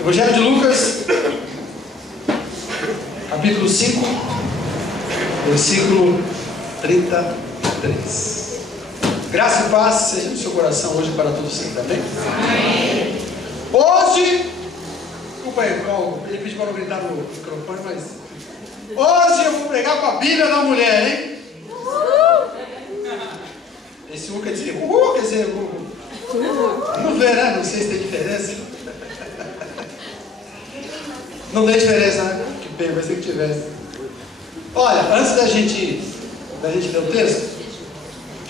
Evangelho de Lucas, capítulo 5, versículo 33. Graça e paz seja no seu coração hoje para todos sempre, amém? Amém. Hoje, desculpa aí, ele pediu para não gritar no microfone, mas hoje eu vou pregar com a Bíblia da mulher, hein? Esse quer dizer, quer dizer, vamos ver, né? Não sei se tem diferença. Não tem diferença, né? Que pena, vai ser que tivesse. Olha, antes da gente ler o texto,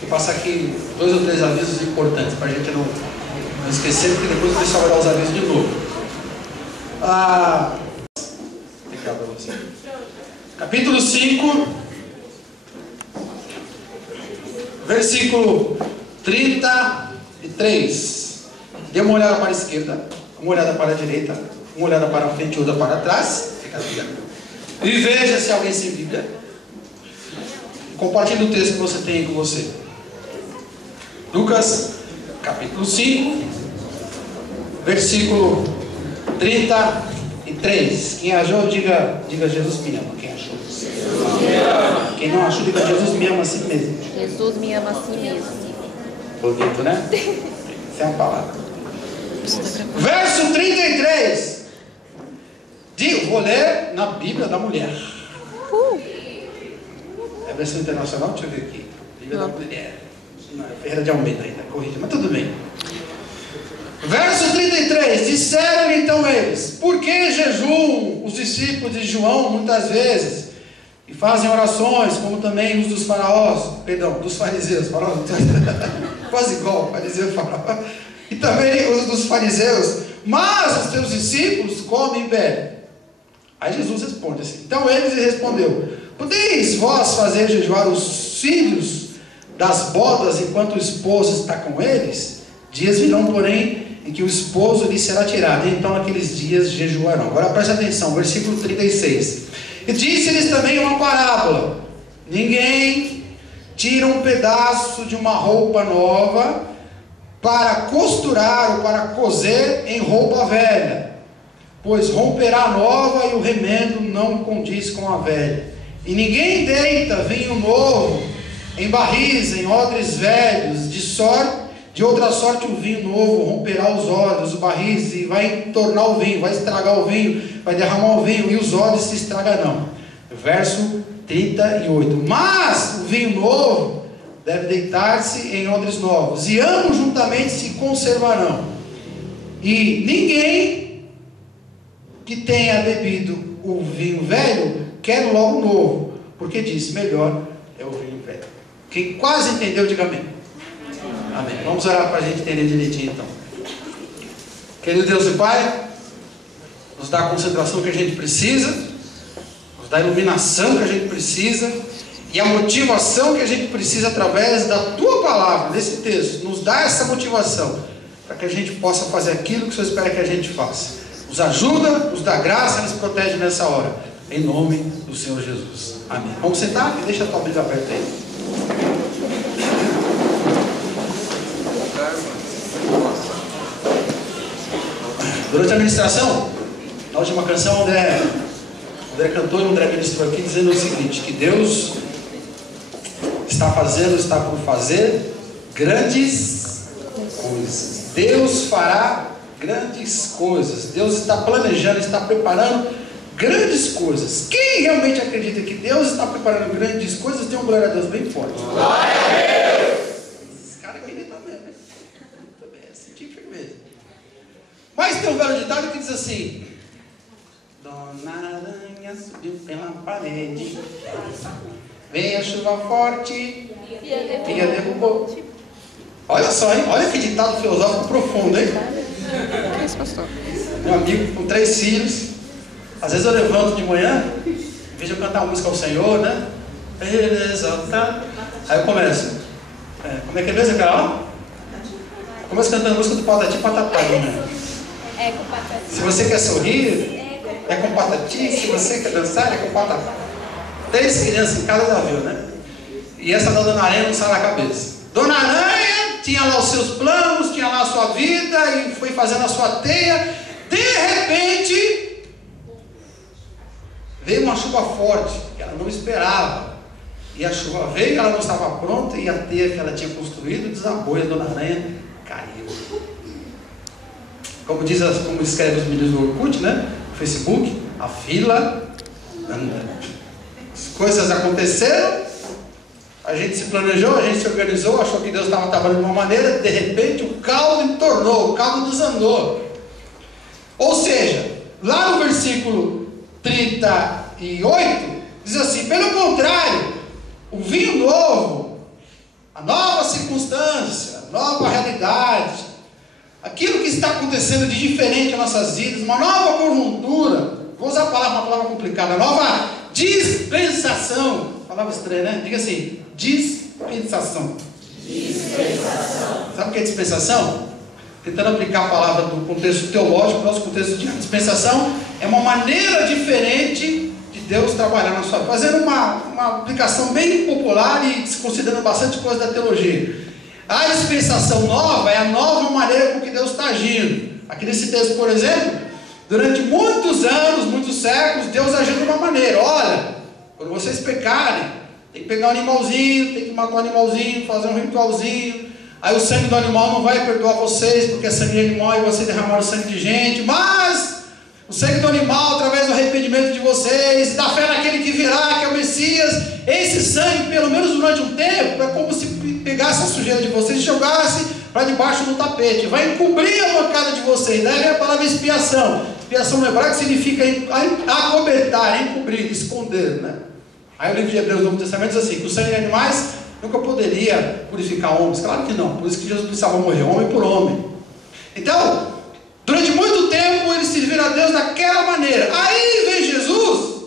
eu passo aqui 2 ou 3 avisos importantes para a gente não esquecer, porque depois o pessoal vai dar os avisos de novo. Para você. Capítulo 5, versículo 33. Dê uma olhada para a esquerda, uma olhada para a direita, uma olhada para a frente e outra para trás. Fica ligado. E veja se alguém sem Bíblia. Compartilhe o texto que você tem aí com você. Lucas, capítulo 5, versículo 33. Quem achou, diga Jesus me ama. Quem achou? Quem não achou, diga Jesus me ama a si mesmo. Jesus me ama a si mesmo. Bonito, né? Essa é uma palavra. Verso 33. Vou ler na Bíblia da mulher. É a versão internacional? Deixa eu ver aqui. Bíblia da mulher. Não, é Ferreira de Almeida ainda, corrige, mas tudo bem. Verso 33. Disseram então eles: por que jejum os discípulos de João muitas vezes e fazem orações, como também os dos dos fariseus, quase igual, fariseu e faraó, e também os dos fariseus, mas os teus discípulos comem e bebem? Aí Jesus responde assim. Então eles lhe respondeu: podeis vós fazer jejuar os filhos das bodas enquanto o esposo está com eles? Dias virão, porém, em que o esposo lhe será tirado, e então naqueles dias jejuarão. Agora preste atenção, versículo 36. E disse-lhes também uma parábola: ninguém tira um pedaço de uma roupa nova para costurar ou para coser em roupa velha, pois romperá a nova e o remendo não condiz com a velha. E ninguém deita vinho novo em barris, em odres velhos, de outra sorte o vinho novo romperá os odres, os barris, e vai entornar o vinho, vai estragar o vinho, vai derramar o vinho, e os odres se estragarão. Verso 38. Mas o vinho novo deve deitar-se em odres novos, e ambos juntamente se conservarão. E ninguém que tenha bebido o vinho velho quer logo novo, porque diz: melhor é o vinho velho. Quem quase entendeu, diga amém. Amém. Vamos orar para a gente entender direitinho então. Querido Deus e Pai, nos dá a concentração que a gente precisa, nos dá a iluminação que a gente precisa e a motivação que a gente precisa através da Tua palavra, desse texto. Nos dá essa motivação para que a gente possa fazer aquilo que o Senhor espera que a gente faça. Nos ajuda, nos dá graça, nos protege nessa hora. Em nome do Senhor Jesus. Amém. Vamos sentar e deixa a tua Bíblia aberta aí. Durante a ministração, na última canção, André cantou e André ministrou aqui dizendo o seguinte: que Deus está por fazer grandes coisas. Deus fará grandes coisas. Deus está planejando, está preparando grandes coisas. Quem realmente acredita que Deus está preparando grandes coisas, dê uma glória a Deus bem forte. Glória a Deus! Esse cara acredita mesmo. Muito bem, é científico mesmo. Mas tem um velho ditado que diz assim: Dona Aranha subiu pela parede, veio a chuva forte e a derrubou. Olha só, hein? Olha que ditado filosófico profundo, hein? Meu amigo com 3 filhos. Às vezes eu levanto de manhã, vejo eu cantar música ao Senhor, né? Ele exaltado. Aí eu começo. Como é que é mesmo, Carol? Eu começo cantando a música do Patati Patatá, né? É com patati. Se você quer sorrir, é com patati. Se você quer dançar, é com patatá. 3 crianças em casa já viu, né? E essa da Dona Aranha não sai na cabeça. Dona Aranha tinha lá os seus planos, tinha lá a sua vida e foi fazendo a sua teia. De repente, veio uma chuva forte, que ela não esperava. E a chuva veio, ela não estava pronta, e a teia que ela tinha construído desabou, e a dona Aranha caiu. Como escreve os meninos do Orkut, né? No Facebook, a fila, as coisas aconteceram, a gente se planejou, a gente se organizou, achou que Deus estava trabalhando de uma maneira, de repente o caldo entornou, o caldo desandou. Ou seja, lá no versículo 38, diz assim: pelo contrário, o vinho novo, a nova circunstância, a nova realidade, aquilo que está acontecendo de diferente em nossas vidas, uma nova conjuntura, vou usar uma palavra complicada, nova dispensação, palavra estranha, né? Diga assim, dispensação. Sabe o que é dispensação? Tentando aplicar a palavra do contexto teológico, nosso contexto de dispensação, é uma maneira diferente de Deus trabalhar na sua vida, fazendo uma aplicação bem popular e considerando bastante coisa da teologia. A dispensação nova é a nova maneira com que Deus está agindo. Aqui nesse texto, por exemplo, durante muitos anos, muitos séculos, Deus agiu de uma maneira. Olha, quando vocês pecarem, tem que pegar um animalzinho, tem que matar um animalzinho, fazer um ritualzinho. Aí o sangue do animal não vai perdoar vocês, porque é sangue de animal e vocês derramaram sangue de gente. Mas o sangue do animal, através do arrependimento de vocês, da fé naquele que virá, que é o Messias, esse sangue, pelo menos durante um tempo, é como se pegasse a sujeira de vocês e jogasse para debaixo do tapete, vai encobrir a mancada de vocês. Daí vem a palavra expiação. Expiação no hebraico significa acobertar, encobrir, esconder, né? Aí o livro de Hebreus do Novo Testamento diz assim, que o sangue de animais nunca poderia purificar homens. Claro que não, por isso que Jesus precisava morrer homem por homem. Então, durante muito tempo eles serviram a Deus daquela maneira. Aí vem Jesus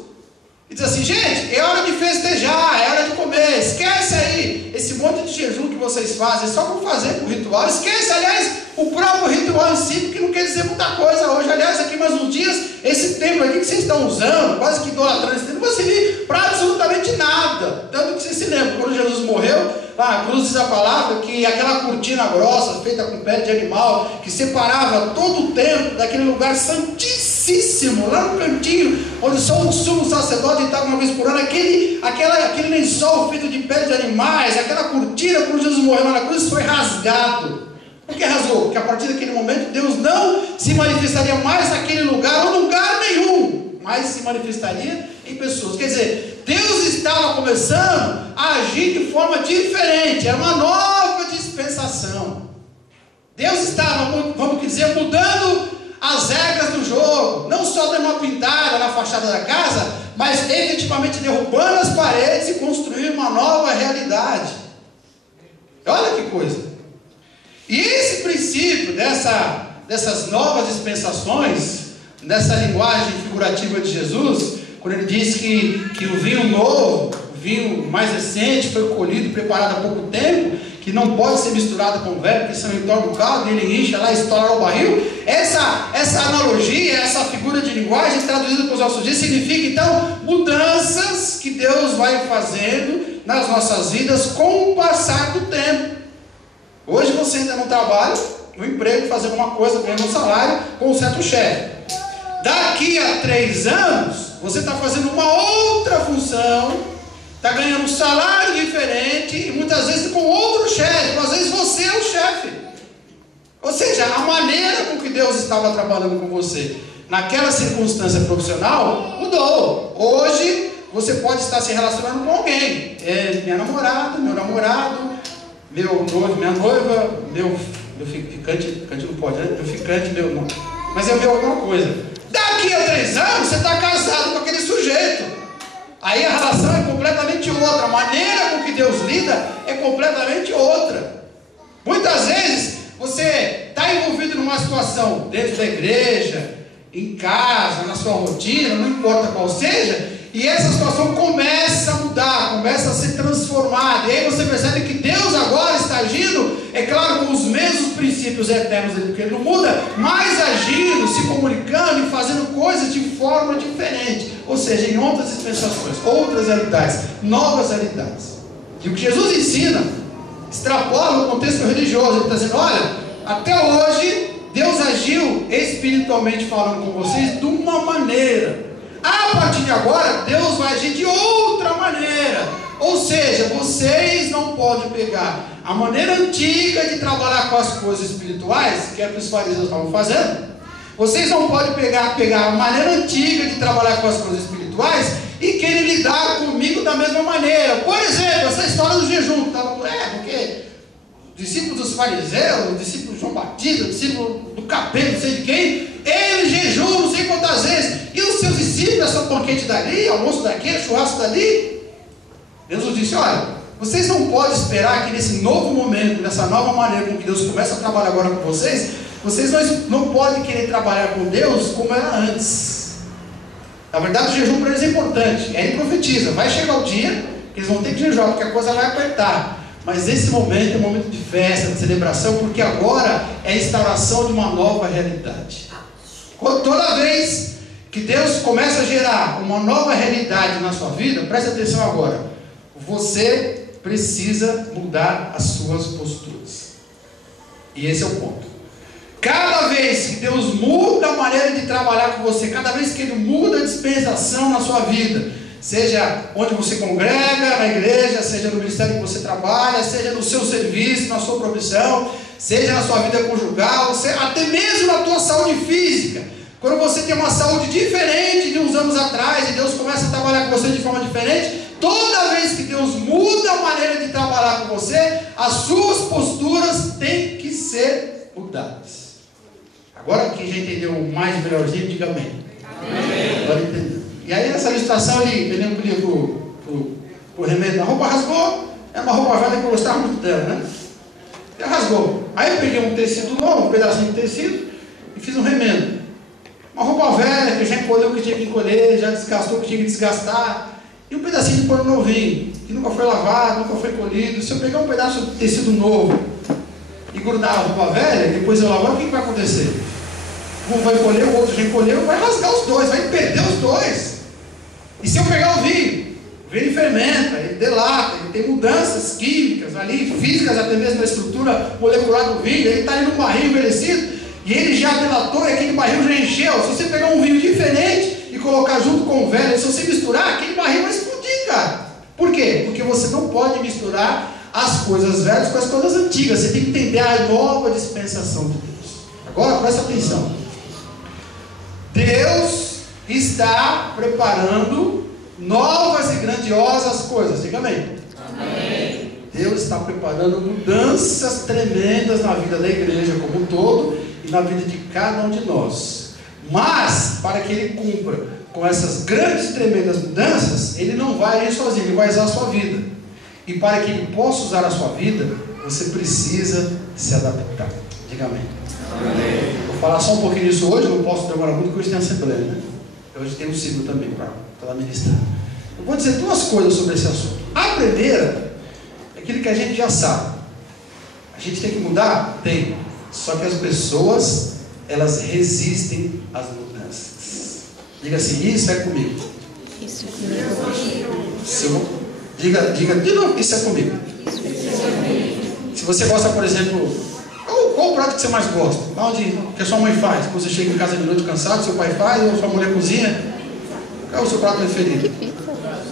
e diz assim: gente, é hora de festejar, é hora de comer, esquece aí esse monte de jejum que vocês fazem só por fazer com o ritual. Esquece, aliás, o próprio ritual em si, porque não quer dizer muita coisa hoje. Aliás, aqui mais uns dias, esse templo aqui que vocês estão usando, quase que idolatrando esse templo, não vai servir para absolutamente nada. Tanto que vocês se lembram, quando Jesus morreu, lá na cruz diz a palavra que aquela cortina grossa, feita com pele de animal, que separava todo o templo daquele lugar santíssimo, lá no cantinho, onde só o sumo sacerdote estava uma vez por ano, aquele lençol feito de pele de animais, aquela cortina, quando Jesus morreu lá na cruz, foi rasgado. Por que rasgou? Porque a partir daquele momento Deus não se manifestaria mais naquele lugar ou lugar nenhum, mas se manifestaria em pessoas. Quer dizer, Deus estava começando a agir de forma diferente, era uma nova dispensação. Deus estava, vamos dizer, mudando as regras do jogo, não só dando uma pintada na fachada da casa, mas efetivamente derrubando as paredes e construindo uma nova realidade. Olha que coisa! E esse princípio dessas novas dispensações, nessa linguagem figurativa de Jesus, quando ele diz que o vinho novo, o vinho mais recente, foi colhido e preparado há pouco tempo, que não pode ser misturado com o velho, porque senão ele torna o caldo, ele incha lá e estoura o barril. Essa analogia, essa figura de linguagem, traduzida para os nossos dias, significa então mudanças que Deus vai fazendo nas nossas vidas com o passar do tempo. Hoje você ainda não trabalha no emprego, fazendo alguma coisa, ganhando um salário com um certo chefe. Daqui a 3 anos, você está fazendo uma outra função, está ganhando um salário diferente e muitas vezes com outro chefe, às vezes você é o chefe. Ou seja, a maneira com que Deus estava trabalhando com você naquela circunstância profissional mudou. Hoje você pode estar se relacionando com alguém, minha namorada, meu namorado, meu noivo, minha noiva, meu ficante não pode, né? Meu ficante, meu não. Mas é meu alguma coisa. Daqui a 3 anos você está casado com aquele sujeito. Aí a relação é completamente outra. A maneira com que Deus lida é completamente outra. Muitas vezes você está envolvido numa situação dentro da igreja, em casa, na sua rotina, não importa qual seja, e essa situação começa a mudar, começa a ser transformada, e aí você percebe que Deus agora está agindo, é claro, com os mesmos princípios eternos dele, porque ele não muda, mas agindo, se comunicando e fazendo coisas de forma diferente, ou seja, em outras dispensações, outras realidades, novas realidades. E o que Jesus ensina extrapola o contexto religioso. Ele está dizendo: olha, até hoje Deus agiu espiritualmente falando com vocês de uma maneira. A partir de agora, Deus vai agir de outra maneira. Ou seja, vocês não podem pegar a maneira antiga de trabalhar com as coisas espirituais, que é o que os fariseus estavam fazendo. Vocês não podem pegar a maneira antiga de trabalhar com as coisas espirituais e querer lidar comigo da mesma maneira. Por exemplo, essa história do jejum, porque discípulos dos fariseus, discípulos de João Batista, discípulos do cabelo, não sei de quem, ele jejuam não sei quantas vezes, e os seus discípulos, essa banquete dali, almoço daqui, churrasco dali. Jesus disse: olha, vocês não podem esperar que nesse novo momento, nessa nova maneira com que Deus começa a trabalhar agora com vocês não podem querer trabalhar com Deus como era antes. Na verdade, o jejum para eles é importante. Ele profetiza, vai chegar o dia que eles vão ter que jejuar, porque a coisa vai apertar. Mas esse momento é um momento de festa, de celebração, porque agora é a instauração de uma nova realidade. Toda vez que Deus começa a gerar uma nova realidade na sua vida, preste atenção agora, você precisa mudar as suas posturas. E esse é o ponto. Cada vez que Deus muda a maneira de trabalhar com você, cada vez que Ele muda a dispensação na sua vida, seja onde você congrega, na igreja, seja no ministério que você trabalha, seja no seu serviço, na sua profissão, seja na sua vida conjugal, até mesmo na tua saúde física. Quando você tem uma saúde diferente de uns anos atrás e Deus começa a trabalhar com você de forma diferente, toda vez que Deus muda a maneira de trabalhar com você, as suas posturas têm que ser mudadas. Agora quem já entendeu mais melhorzinho, diga amém. Amém. Agora entendeu. E aí essa ilustração ali, eu lembro que eu ia pro remédio, a roupa rasgou, era uma roupa velha que eu gostava muito dela, né? E rasgou. Aí eu peguei um tecido novo, um pedacinho de tecido, e fiz um remendo. Uma roupa velha, que já encolheu o que tinha que encolher, já desgastou o que tinha que desgastar, e um pedacinho de pano novinho, que nunca foi lavado, nunca foi colhido. Se eu pegar um pedaço de tecido novo e grudar a roupa velha, e depois eu lavar, o que vai acontecer? Um vai colher, o outro já encolheu, vai rasgar os dois, vai perder os dois. E se eu pegar o vinho fermenta, ele delata, ele tem mudanças químicas ali, físicas até mesmo na estrutura molecular do vinho, ele está em um barril envelhecido, e ele já delatou e aquele barril já encheu. Se você pegar um vinho diferente e colocar junto com o velho, se você misturar, aquele barril vai explodir, cara. Por quê? Porque você não pode misturar as coisas velhas com as coisas antigas. Você tem que entender a nova dispensação de Deus. Agora presta atenção. Deus está preparando novas e grandiosas coisas. Diga amém. Amém. Deus está preparando mudanças tremendas na vida da igreja como um todo e na vida de cada um de nós. Mas, para que Ele cumpra com essas grandes e tremendas mudanças, Ele não vai ir sozinho, Ele vai usar a sua vida. E para que Ele possa usar a sua vida, você precisa se adaptar. Diga amém. Amém. Vou falar só um pouquinho disso hoje, não posso demorar muito, porque hoje tem assembleia, né? Hoje tem um ciclo também para ministrar. Eu vou dizer duas coisas sobre esse assunto. A primeira é aquilo que a gente já sabe. A gente tem que mudar? Tem. Só que as pessoas, elas resistem às mudanças. Diga assim, isso é comigo. Isso é comigo. Diga de novo, isso é comigo. Se você gosta, por exemplo, qual o prato que você mais gosta? Onde que a sua mãe faz? Quando você chega em casa de noite cansado, seu pai faz, ou sua mulher cozinha? Qual é o seu prato preferido?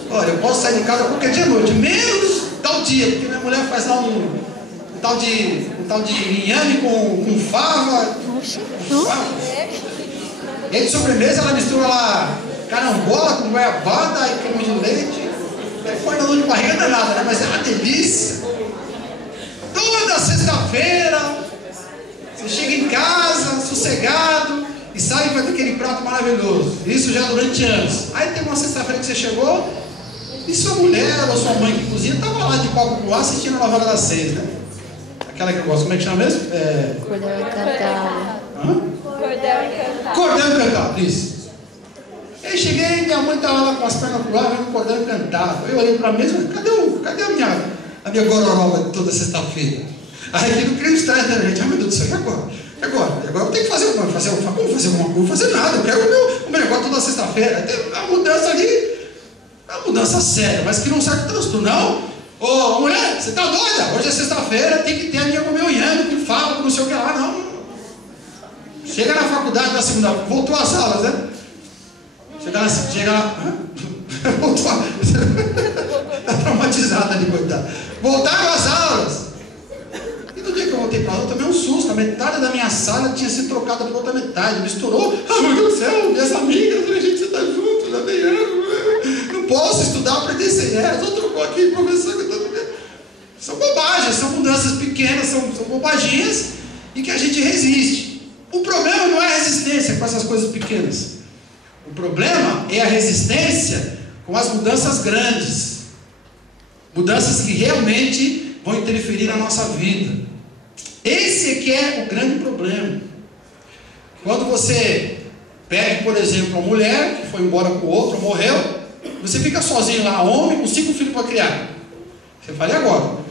Olha, eu posso sair de casa qualquer dia à noite, menos tal dia, porque minha mulher faz lá um tal de inhame com fava. E aí de sobremesa ela mistura lá carambola com goiabada e creme de leite. Põe na dor de barriga não é nada, né? Mas é uma delícia. Toda sexta-feira você chega em casa, sossegado, e sabe que vai ter aquele prato maravilhoso. Isso já durante anos. Aí tem uma sexta-feira que você chegou, e sua mulher ou sua mãe que cozinha estava lá de palco pro ar assistindo a novela das 6, né? Aquela que eu gosto, como é que chama mesmo? Cordel Encantado. Cordel Encantado, isso. Aí cheguei, minha mãe estava lá com as pernas pro ar, vendo o Cordel Encantado. Eu olhei para a mesa, cadê a minha gororoba de toda sexta-feira? Aí aquilo cria um estresse da gente. Ai meu Deus do céu, e agora? Agora eu tenho que fazer alguma coisa. Como fazer alguma coisa? Não vou fazer nada, eu quero o meu negócio toda sexta-feira. Tem uma mudança ali, uma mudança séria, mas que não serve transtorno, não. Ô mulher, você está doida? Hoje é sexta-feira, tem que ter a minha comer o inhame, com fava, com não sei o que lá, não. Chega na faculdade, na segunda, voltou às aulas, né? Chega lá, voltou, está traumatizada ali, coitada. Voltaram às aulas. E no dia que eu voltei para aula, eu tomei um susto. A metade da minha sala tinha sido trocada por outra metade. Misturou. Ah, meu Deus do céu, minhas amigas, a gente está junto, já vem eu. Não posso estudar, perder sem elas. Eu trocou aqui, professor. São bobagens, são mudanças pequenas, são bobaginhas e que a gente resiste. O problema não é a resistência com essas coisas pequenas. O problema é a resistência com as mudanças grandes. Mudanças que realmente vão interferir na nossa vida. Esse é que é o grande problema. Quando você pega, por exemplo, uma mulher que foi embora com o outro, morreu, você fica sozinho lá, homem, com 5 filhos para criar. Você fala, e agora?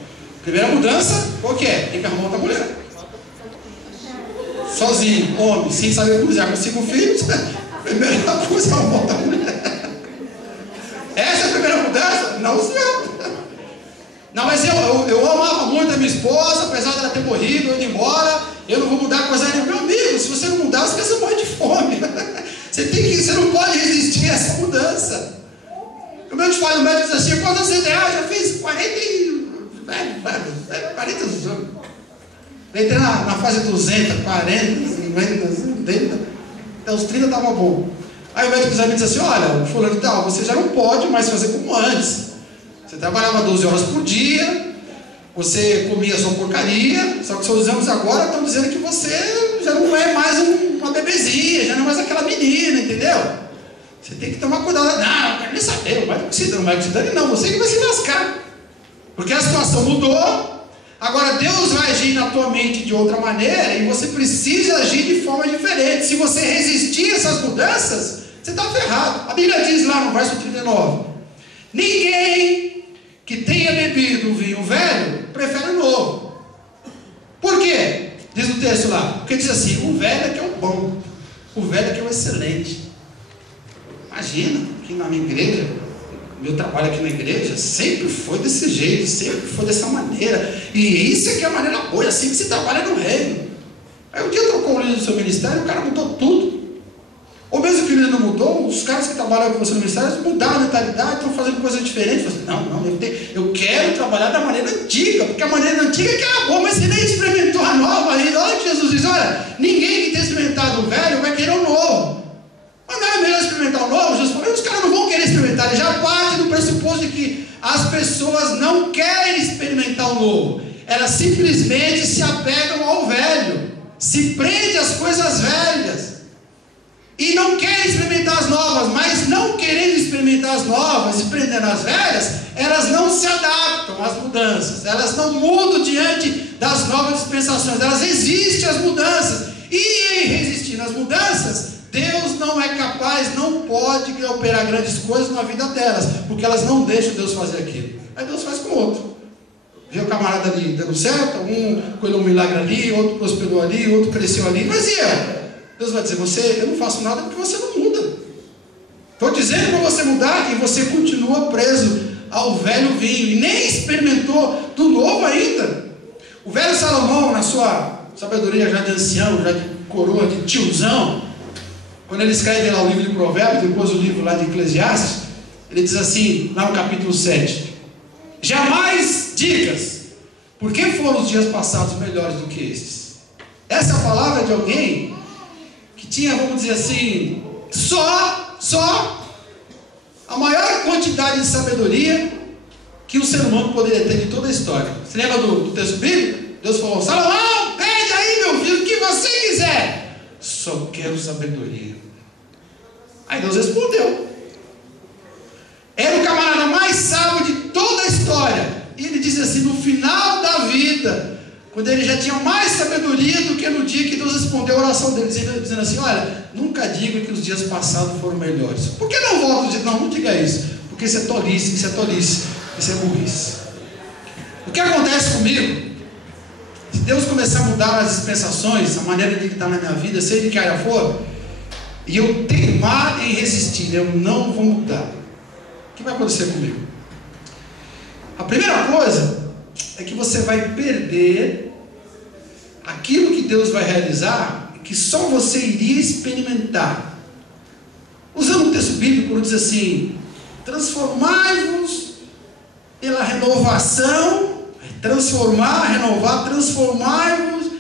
Primeira mudança, qual que é? Tem que arrumar outra mulher. Sozinho, homem, sem saber cozinhar, com 5 filhos, primeira coisa é arrumar outra mulher. Essa é a primeira mudança? Não, senhor. Não, mas eu amava muito a minha esposa, apesar dela ter morrido, eu indo embora, eu não vou mudar coisa nenhuma. Meu amigo, se você não mudar, você morre de fome. Você não pode resistir a essa mudança. O meu médico diz assim, quantos anos você tem? Já fiz 40 anos. Entrei na fase 200, 40, 50, 70, até os 30 estava bom. Aí o médico diz assim, olha, fulano e tal, você já não pode mais fazer como antes. Você trabalhava 12 horas por dia, você comia sua porcaria, só que seus exames agora estão dizendo que você já não é mais uma bebezinha, já não é mais aquela menina, entendeu? Você tem que tomar cuidado. Não, eu quero nem saber, não vai que se dane, não, você que vai se lascar. Porque a situação mudou, agora Deus vai agir na tua mente de outra maneira e você precisa agir de forma diferente. Se você resistir a essas mudanças, você está ferrado. A Bíblia diz lá no verso 39, ninguém que tenha bebido o vinho velho prefere o novo. Por quê? Diz o texto lá, porque diz assim, o velho é que é o bom, o velho é que é o excelente. Imagina, aqui na minha igreja, meu trabalho aqui na igreja sempre foi desse jeito, sempre foi dessa maneira, e isso é que é a maneira boa, é assim que se trabalha no reino. Aí um dia trocou o líder do seu ministério, o cara mudou tudo. Ou mesmo que o líder não mudou, os caras que trabalham com você no ministério mudaram a mentalidade, estão fazendo coisas diferentes. Você, não, eu quero trabalhar da maneira antiga, porque a maneira antiga é que era boa, mas você nem experimentou a nova ainda. Olha o que Jesus diz, olha, ninguém que tem experimentado o velho vai querer o novo. Mas não é melhor experimentar o novo? Jesus falou, os caras não vão querer experimentar, ele já parte do pressuposto de que as pessoas não querem experimentar o novo, elas simplesmente se apegam ao velho, se prendem às coisas velhas, e não querem experimentar as novas, mas não querendo experimentar as novas e prendendo as velhas, elas não se adaptam às mudanças, elas não mudam diante das novas dispensações, elas resistem às mudanças, e em resistir às mudanças, Deus não é capaz, não pode operar grandes coisas na vida delas, porque elas não deixam Deus fazer aquilo. Aí Deus faz com o outro. Vê o camarada ali dando certo, um colheu um milagre ali, outro prosperou ali, outro cresceu ali, mas e eu? Deus vai dizer, eu não faço nada porque você não muda. Estou dizendo para você mudar e você continua preso ao velho vinho e nem experimentou do novo ainda. O velho Salomão, na sua sabedoria já de ancião, já de coroa, de tiozão, quando ele escreve lá o livro de Provérbios, depois o livro lá de Eclesiastes, ele diz assim, lá no capítulo 7, jamais digas, por que foram os dias passados melhores do que estes? Essa é a palavra de alguém que tinha, vamos dizer assim, só a maior quantidade de sabedoria que o ser humano poderia ter de toda a história. Você lembra do texto bíblico? Deus falou, Salomão, pede aí meu filho, o que você quiser, só quero sabedoria. Aí Deus respondeu. Era o camarada mais sábio de toda a história, e ele diz assim, no final da vida, quando ele já tinha mais sabedoria do que no dia que Deus respondeu a oração dele, dizendo assim, olha, nunca diga que os dias passados foram melhores. Por que não volta a dizer, não diga isso, porque isso é tolice, isso é burrice. O que acontece comigo, se Deus começar a mudar as dispensações, a maneira de estar na minha vida, seja de que área for, e eu teimar em resistir, eu não vou mudar, o que vai acontecer comigo? A primeira coisa é que você vai perder aquilo que Deus vai realizar, que que só você iria experimentar. Usando o texto bíblico, ele diz assim: transformai-vos pela renovação, transformai-vos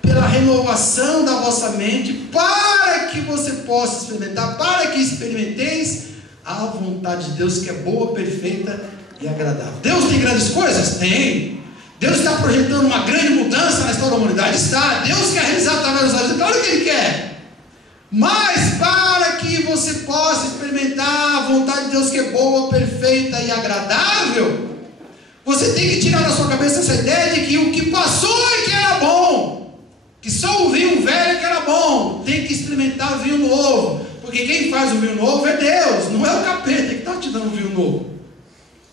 pela renovação da vossa mente, para que você possa experimentar, para que experimenteis a vontade de Deus, que é boa, perfeita e agradável. Deus tem grandes coisas? Tem. Deus está projetando uma grande mudança na história da humanidade? Está. Deus quer realizar através dos olhos? Claro que Ele quer. Mas para que você possa experimentar a vontade de Deus, que é boa, perfeita e agradável, você tem que tirar da sua cabeça essa ideia de que o que passou é que era bom, que só o vinho velho que era bom. Tem que experimentar o vinho novo, porque quem faz o vinho novo é Deus, não é o capeta que está te dando o vinho novo.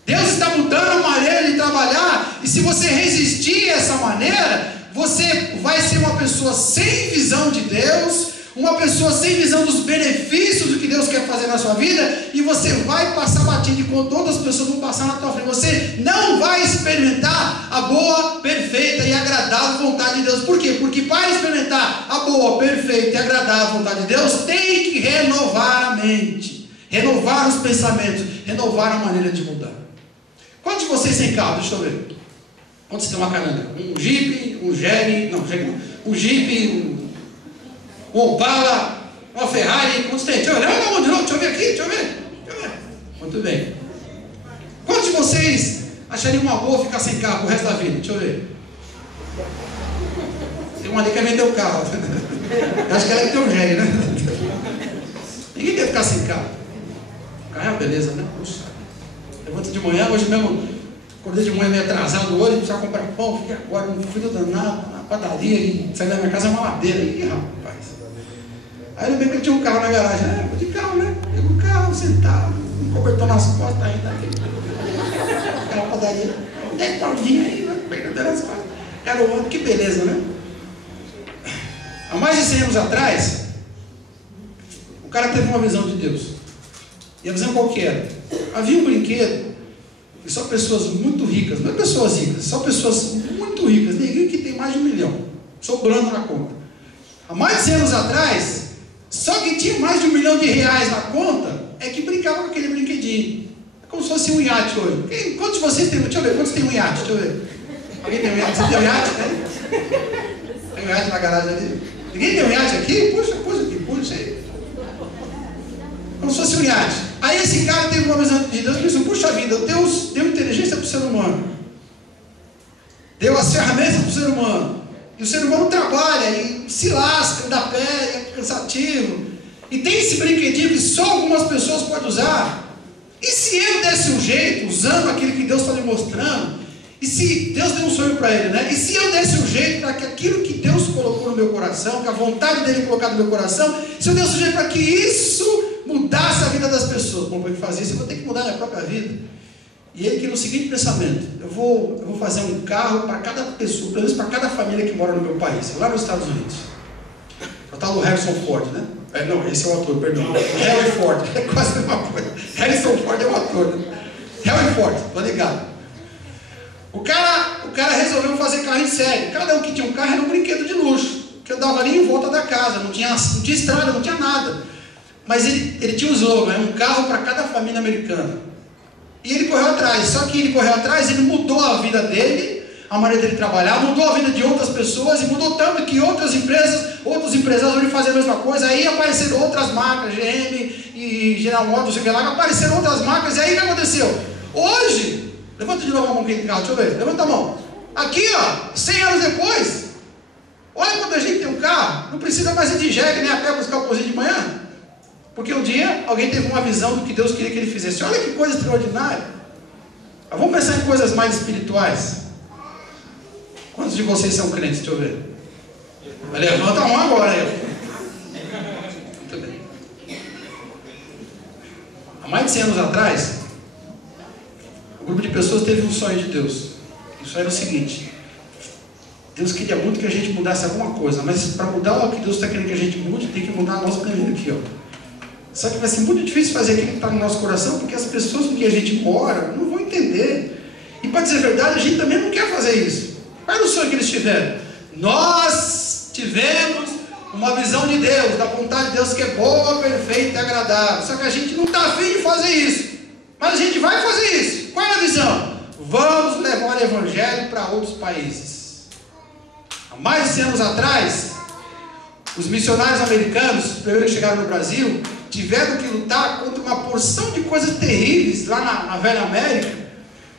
Deus está mudando a maneira de trabalhar, e se você resistir a essa maneira, você vai ser uma pessoa sem visão de Deus, uma pessoa sem visão dos benefícios do que Deus quer fazer na sua vida, e você vai passar batido enquanto outras pessoas vão passar na tua frente. Você não vai experimentar a boa, perfeita e agradável vontade de Deus. Por quê? Porque para experimentar a boa, perfeita e agradável vontade de Deus, tem que renovar a mente, renovar os pensamentos, renovar a maneira de mudar. Quantos de vocês têm carro? Deixa eu ver. Quantos tem uma caranga? Um Jeep, um Jegue, não, um Jeep, um Opala, uma Ferrari, quantos tem? Deixa eu ver, levanta a mão de novo, deixa eu ver aqui, deixa eu ver. Muito bem. Quantos de vocês achariam uma boa ficar sem carro o resto da vida? Deixa eu ver. Tem uma ali que quer vender o carro. Eu acho que ela é que tem um jegue, né? Ninguém quer ficar sem carro. O carro é uma beleza, né? Puxa. Levanta de manhã, hoje mesmo, acordei de manhã meio atrasado hoje, precisava comprar pão, fiquei agora, um filho danado, na padaria, e saí da minha casa, é uma ladeira. Ih, rapaz. Aí eu lembrei que ele tinha um carro na garagem. Vou de carro, né? Pego o carro, sentado, um cobertor nas costas ainda. Aquela padaria, 10 paudinhos aí, né? Pegando nas costas. Era o outro, que beleza, né? Há mais de 100 anos atrás, o cara teve uma visão de Deus. E a visão qual que era? Havia um brinquedo que só pessoas muito ricas, não é pessoas ricas, só pessoas muito ricas, ninguém que tem mais de 1 milhão, sobrando na conta. Há mais de 100 anos atrás, só que tinha mais de R$1 milhão na conta, é que brincava com aquele brinquedinho. É como se fosse um iate hoje. Quantos de vocês têm? Deixa eu ver, quantos tem um iate? Deixa eu ver. Alguém tem um iate? Você tem um iate? Tem um iate na garagem ali? Ninguém tem um iate aqui? Puxa aí. Como se fosse um iate. Aí esse cara teve uma visão de Deus e pensou: puxa vida, Deus deu inteligência para o ser humano, deu as ferramentas para o ser humano, e o ser humano trabalha e se lasca, dá pé, é cansativo, e tem esse brinquedinho que só algumas pessoas podem usar. E se ele desse um jeito, usando aquilo que Deus está lhe mostrando, e se Deus deu um sonho para ele, né? E se eu desse um jeito para que aquilo que Deus colocou no meu coração, que a vontade dele colocar no meu coração, se eu desse um jeito para que isso mudasse a vida das pessoas, como eu fazer isso, eu vou ter que mudar a minha própria vida. E ele queria o seguinte pensamento: eu vou fazer um carro para cada pessoa, pelo menos para cada família que mora no meu país, lá nos Estados Unidos. É o tal do Harrison Ford, né? Não, esse é o ator, perdão. Harry Ford, é quase a mesma coisa. Harrison Ford é o ator, né? Harry Ford, tô ligado. O cara resolveu fazer carro em série. Cada um que tinha um carro era um brinquedo de luxo, que andava ali em volta da casa, não tinha estrada, não tinha nada. Mas ele tinha um slogan, um carro para cada família americana. E ele correu atrás. Só que ele correu atrás, ele mudou a vida dele, a maneira dele trabalhar, mudou a vida de outras pessoas, e mudou tanto que outras empresas, outros empresários vão fazer a mesma coisa. Aí apareceram outras marcas, GM e General Motors, apareceram outras marcas. E aí o que aconteceu? Hoje, levanta de novo a mão aqui no carro, deixa eu ver, levanta a mão. Aqui, ó, 100 anos depois, olha quanta gente tem um carro, não precisa mais ir de jegue nem a pé buscar o pãozinho de manhã. Porque um dia alguém teve uma visão do que Deus queria que ele fizesse. Olha que coisa extraordinária. Mas vamos pensar em coisas mais espirituais. Quantos de vocês são crentes? Deixa eu ver. Levanta a mão agora. Muito bem. Há mais de 100 anos atrás, um grupo de pessoas teve um sonho de Deus. E o sonho era o seguinte: Deus queria muito que a gente mudasse alguma coisa, mas para mudar o que Deus está querendo que a gente mude, tem que mudar o nosso caminho aqui, ó. Só que vai ser muito difícil fazer aquilo que está no nosso coração, porque as pessoas com quem a gente mora não vão entender. E para dizer a verdade, a gente também não quer fazer isso. Qual era o sonho que eles tiveram? Nós tivemos uma visão de Deus, da vontade de Deus que é boa, perfeita e agradável. Só que a gente não está afim de fazer isso. Mas a gente vai fazer isso. Qual é a visão? Vamos levar o Evangelho para outros países. Há mais de 100 anos atrás, os missionários americanos, os primeiros que chegaram no Brasil, tiveram que lutar contra uma porção de coisas terríveis lá na Velha América,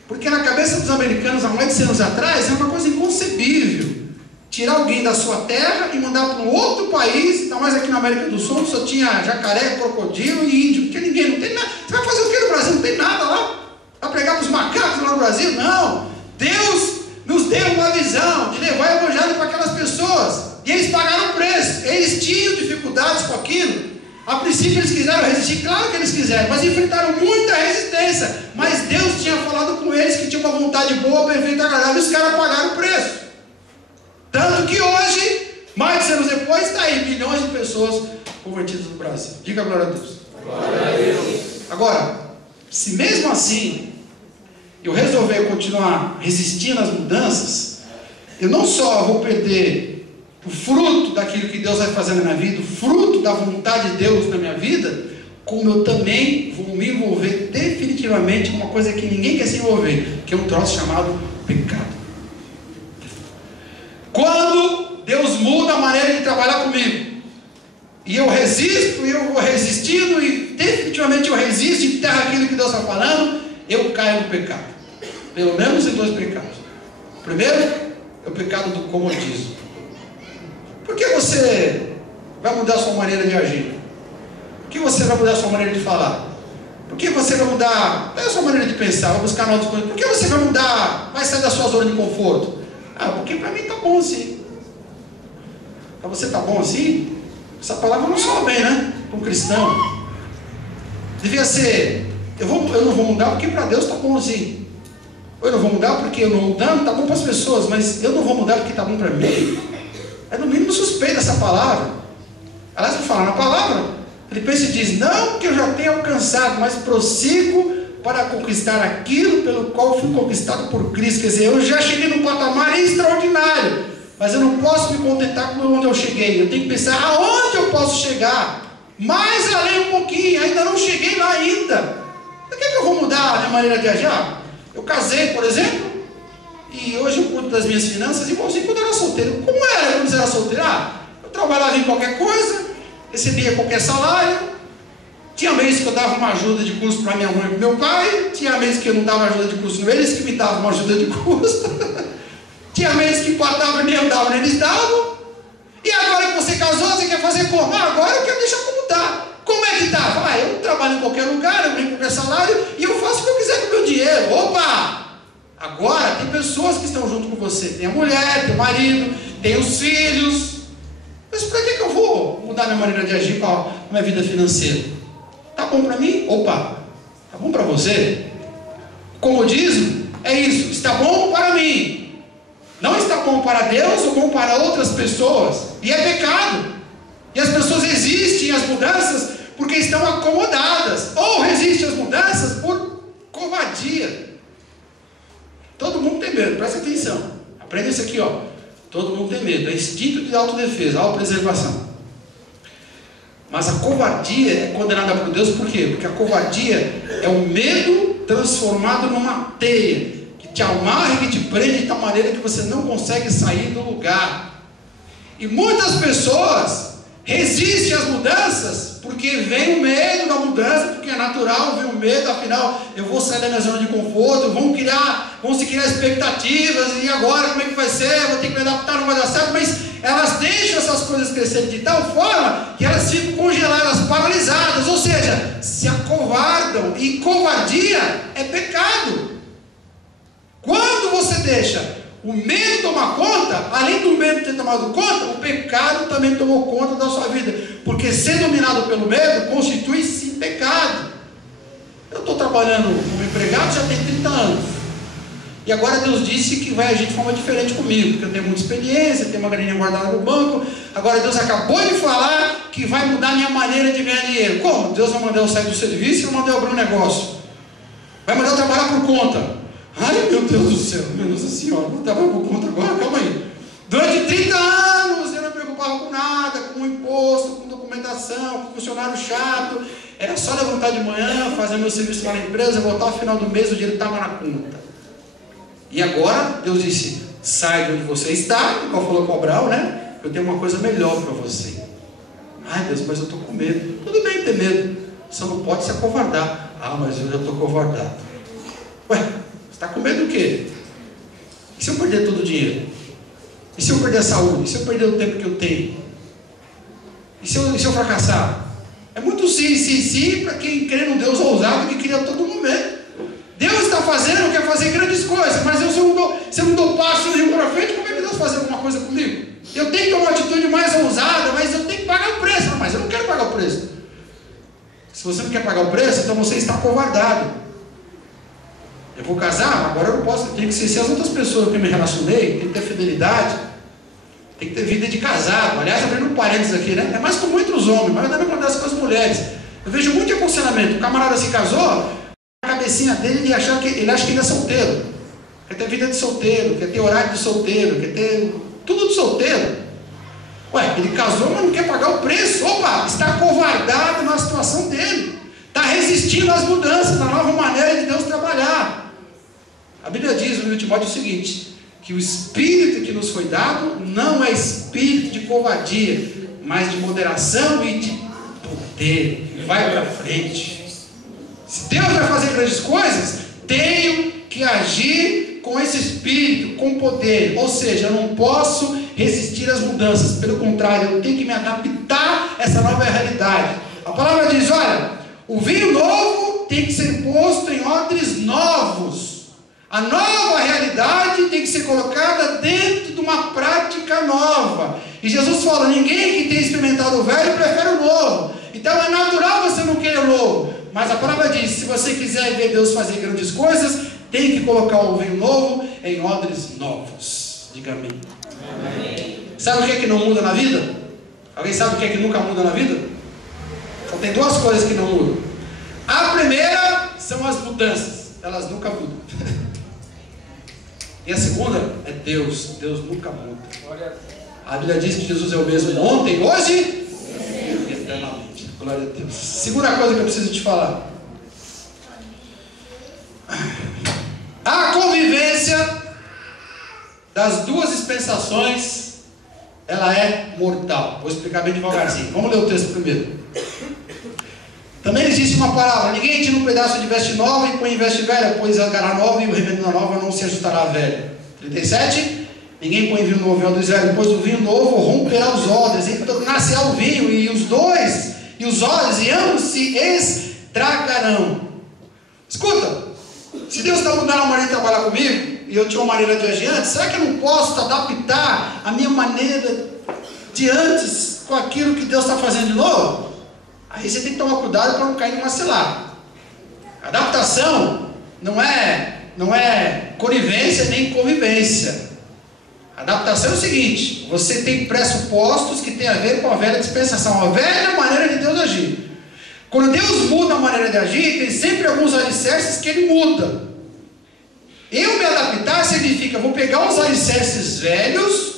porque na cabeça dos americanos, há mais de 100 anos atrás, é uma coisa inconcebível tirar alguém da sua terra e mandar para um outro país. Ainda mais aqui na América do Sul, só tinha jacaré, crocodilo e índio, porque ninguém, não tem nada. Você vai fazer o que no Brasil? Não tem nada lá. Vai pregar para os macacos lá no Brasil? Não. Deus nos deu uma visão de levar o Evangelho para aquelas pessoas, e eles pagaram o preço. Eles tinham dificuldades com aquilo. A princípio eles quiseram resistir, claro que eles quiseram, mas enfrentaram muita resistência. Mas Deus tinha falado com eles que tinha uma vontade boa, perfeita e agradável, e os caras pagaram o preço. Tanto que hoje, mais de 100 anos depois, está aí milhões de pessoas convertidas no Brasil. Diga glória a Deus. Glória a Deus. Agora, se mesmo assim eu resolver continuar resistindo às mudanças, eu não só vou perder o fruto daquilo que Deus vai fazer na minha vida, o fruto da vontade de Deus na minha vida, como eu também vou me envolver definitivamente com uma coisa que ninguém quer se envolver, que é um troço chamado pecado. Quando Deus muda a maneira de trabalhar comigo, e eu resisto, e eu vou resistindo, e definitivamente eu resisto e enterro aquilo que Deus está falando, eu caio no pecado. Pelo menos em 2 pecados. O primeiro é o pecado do comodismo. Por que você vai mudar a sua maneira de agir? Por que você vai mudar a sua maneira de falar? Por que você vai mudar a sua maneira de pensar? Vai buscar novas coisas? Por que você vai mudar, vai sair da sua zona de conforto? Ah, porque para mim está bom assim. Para você está bom assim? Essa palavra não soa bem, né? Para um cristão. Devia ser, eu não vou mudar porque para Deus está bom assim. Eu não vou mudar porque eu não mudando está bom para as pessoas, mas eu não vou mudar porque está bom para mim. É no mínimo suspeito essa palavra. Aliás, vou falar na palavra, Filipenses diz: não que eu já tenha alcançado, mas prossigo para conquistar aquilo pelo qual fui conquistado por Cristo. Quer dizer, eu já cheguei num patamar extraordinário, mas eu não posso me contentar com onde eu cheguei. Eu tenho que pensar aonde eu posso chegar, mais além um pouquinho. Ainda não cheguei lá ainda. Por que eu vou mudar a minha maneira de agir? Eu casei, por exemplo, e hoje eu cuido das minhas finanças igualzinho quando eu era solteiro. Como era quando eu era solteiro? Eu trabalhava em qualquer coisa, recebia qualquer salário. Tinha meses que eu dava uma ajuda de custo para minha mãe e para meu pai. Tinha meses que eu não dava ajuda de custo, eles que me davam uma ajuda de custo. Tinha meses que empatava e nem eu dava, nem eles davam. E agora que você casou, você quer fazer como? Agora eu quero deixar como está. Como é que está? Eu trabalho em qualquer lugar, eu ganho qualquer salário e eu faço o que eu quiser com o meu dinheiro. Opa! Agora tem pessoas que estão junto com você. Tem a mulher, tem o marido, tem os filhos. Mas para que eu vou mudar minha maneira de agir com a minha vida financeira? Tá bom para mim? Opa! Tá bom para você? O comodismo é isso. Está bom para mim. Não está bom para Deus ou bom para outras pessoas. E é pecado. E as pessoas resistem às mudanças porque estão acomodadas. Ou resistem às mudanças por covardia. Todo mundo tem medo, presta atenção. Aprenda isso aqui, ó. Todo mundo tem medo. É instinto de autodefesa, autopreservação. Mas a covardia é condenada por Deus, por quê? Porque a covardia é o medo transformado numa teia, que te amarra e que te prende de tal maneira que você não consegue sair do lugar. E muitas pessoas resistem às mudanças porque vem o medo da mudança, porque é natural, vem o medo, afinal eu vou sair da minha zona de conforto, vão se criar expectativas, e agora como é que vai ser, vou ter que me adaptar, não vai dar certo. Mas elas deixam essas coisas crescerem de tal forma que elas ficam congeladas, paralisadas, ou seja, se acovardam, e covardia é pecado. Quando você deixa o medo tomar conta, além do medo ter tomado conta, o pecado também tomou conta da sua vida, porque ser dominado pelo medo constitui-se em pecado. Eu estou trabalhando como empregado já tem 30 anos, e agora Deus disse que vai agir de forma diferente comigo, porque eu tenho muita experiência, tenho uma graninha guardada no banco. Agora Deus acabou de falar que vai mudar a minha maneira de ganhar dinheiro. Como? Deus vai mandar eu sair do serviço e vai mandar eu abrir um negócio, vai mandar eu trabalhar por conta. Ai meu Deus do céu, meu Deus Senhora, não estava por conta agora, calma aí. Durante 30 anos eu não me preocupava com nada. nada, com imposto, com documentação, com funcionário chato. Era só levantar de manhã, fazer meu serviço lá na empresa, voltar ao final do mês, o dinheiro estava na conta. E agora, Deus disse, sai de onde você está, igual falou com Abraão, né? Eu tenho uma coisa melhor para você. Ai Deus, mas eu estou com medo. Tudo bem ter medo, só não pode se acovardar. Ah, mas eu já estou covardado. Ué, você está com medo do quê? E se eu perder todo o dinheiro? E se eu perder a saúde? E se eu perder o tempo que eu tenho? E se eu fracassar? É muito sim para quem crê num Deus ousado que cria todo momento. Deus está fazendo, quer fazer grandes coisas, mas se eu não dou passo nenhum para frente, como é que Deus vai fazer alguma coisa comigo? Eu tenho que ter uma atitude mais ousada, mas eu tenho que pagar o preço. Não, mas eu não quero pagar o preço. Se você não quer pagar o preço, então você está acovardado. Eu vou casar, agora eu não posso, tem que ser se as outras pessoas que eu me relacionei, tem que ter fidelidade, tem que ter vida de casado. Aliás, abrindo um parênteses aqui, né? É mais comum entre os homens, mas também acontece com as mulheres. Eu vejo muito aconselhamento. O camarada se casou, a cabecinha dele ele acha que ele é solteiro. Quer ter vida de solteiro, quer ter horário de solteiro, quer ter tudo de solteiro. Ué, ele casou, mas não quer pagar o preço. Opa, está acovardado na situação dele. Está resistindo às mudanças, à nova maneira de Deus trabalhar. A Bíblia diz no 1 Timóteo o seguinte, que o Espírito que nos foi dado não é espírito de covardia, mas de moderação e de poder. Vai para frente. Se Deus vai fazer grandes coisas, tenho que agir com esse espírito, com poder. Ou seja, eu não posso resistir às mudanças. Pelo contrário, eu tenho que me adaptar a essa nova realidade. A palavra diz, olha, o vinho novo tem que ser posto em odres novos. A nova realidade tem que ser colocada dentro de uma prática nova. E Jesus fala, ninguém que tem experimentado o velho prefere o novo. Então é natural você não querer o novo. Mas a palavra diz, se você quiser ver Deus fazer grandes coisas, tem que colocar o vinho novo em odres novos. Diga amém. Amém. Sabe o que é que não muda na vida? Alguém sabe o que é que nunca muda na vida? Só tem duas coisas que não mudam. A primeira são as mudanças. Elas nunca mudam. E a segunda é Deus. Deus nunca muda. A Bíblia diz que Jesus é o mesmo ontem, hoje e eternamente. Glória a Deus. Segunda coisa que eu preciso te falar. A convivência das duas dispensações, ela é mortal. Vou explicar bem devagarzinho. Vamos ler o texto primeiro. Também existe uma palavra: ninguém tira um pedaço de veste nova e põe em veste velha, pois a garra nova e o remendo da nova não se ajustará à velha. 37. Ninguém põe vinho novo em odres velhos, pois o vinho novo romperá os odres, então nascerá o vinho e os dois, e os odres, e ambos se estragarão. Escuta, se Deus está mudando a maneira de trabalhar comigo, e eu tinha uma maneira de agir antes, será que eu não posso adaptar a minha maneira de antes com aquilo que Deus está fazendo de novo? Aí você tem que tomar cuidado para não cair numa cilada. Adaptação não é conivência nem convivência. Adaptação é o seguinte: você tem pressupostos que tem a ver com a velha dispensação, a velha maneira de Deus agir. Quando Deus muda a maneira de agir, tem sempre alguns alicerces que Ele muda. Eu me adaptar significa, vou pegar os alicerces velhos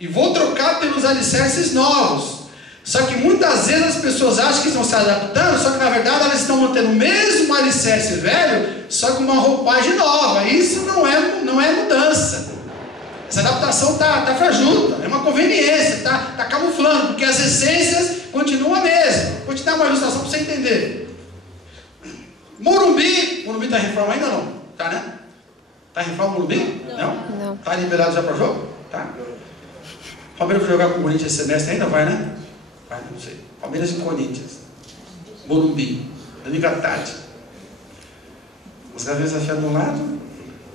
e vou trocar pelos alicerces novos. Só que muitas vezes as pessoas acham que estão se adaptando, só que na verdade elas estão mantendo o mesmo alicerce velho, só com uma roupagem nova. Isso não é mudança. Essa adaptação está fajuta, é uma conveniência, está camuflando, porque as essências continuam a mesma. Vou te dar uma ilustração para você entender. Morumbi está em reforma ainda ou não? Está, né? Está em reforma o Morumbi? Não? Está liberado já para jogo? Tá. Palmeiras vai jogar com o Corinthians esse semestre ainda? Vai, né? Vai, não sei. Palmeiras e Corinthians. Morumbi. Domingo à tarde. Os gaviões afiados de um lado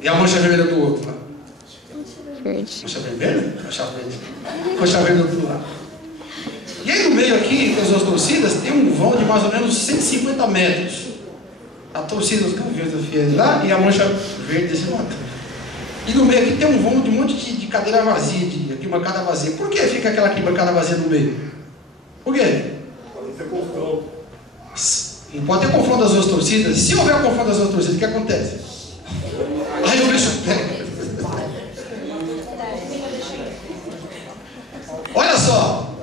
e a mancha vermelha do outro lá. Verde. Mancha vermelha? Mancha verde. Mancha verde do outro lado. E aí no meio aqui, com as duas torcidas, tem um vão de mais ou menos 150 metros. A torcida dos gaviões afiados lá e a mancha verde desse lado. E no meio aqui tem um vão de um monte de cadeira vazia, de arquibancada vazia. Por que fica aquela arquibancada vazia no meio? Por quê? Pode ter confronto. Não pode ter confronto das duas torcidas. Se houver confronto das duas torcidas, o que acontece? Aí o bicho pega. Olha só,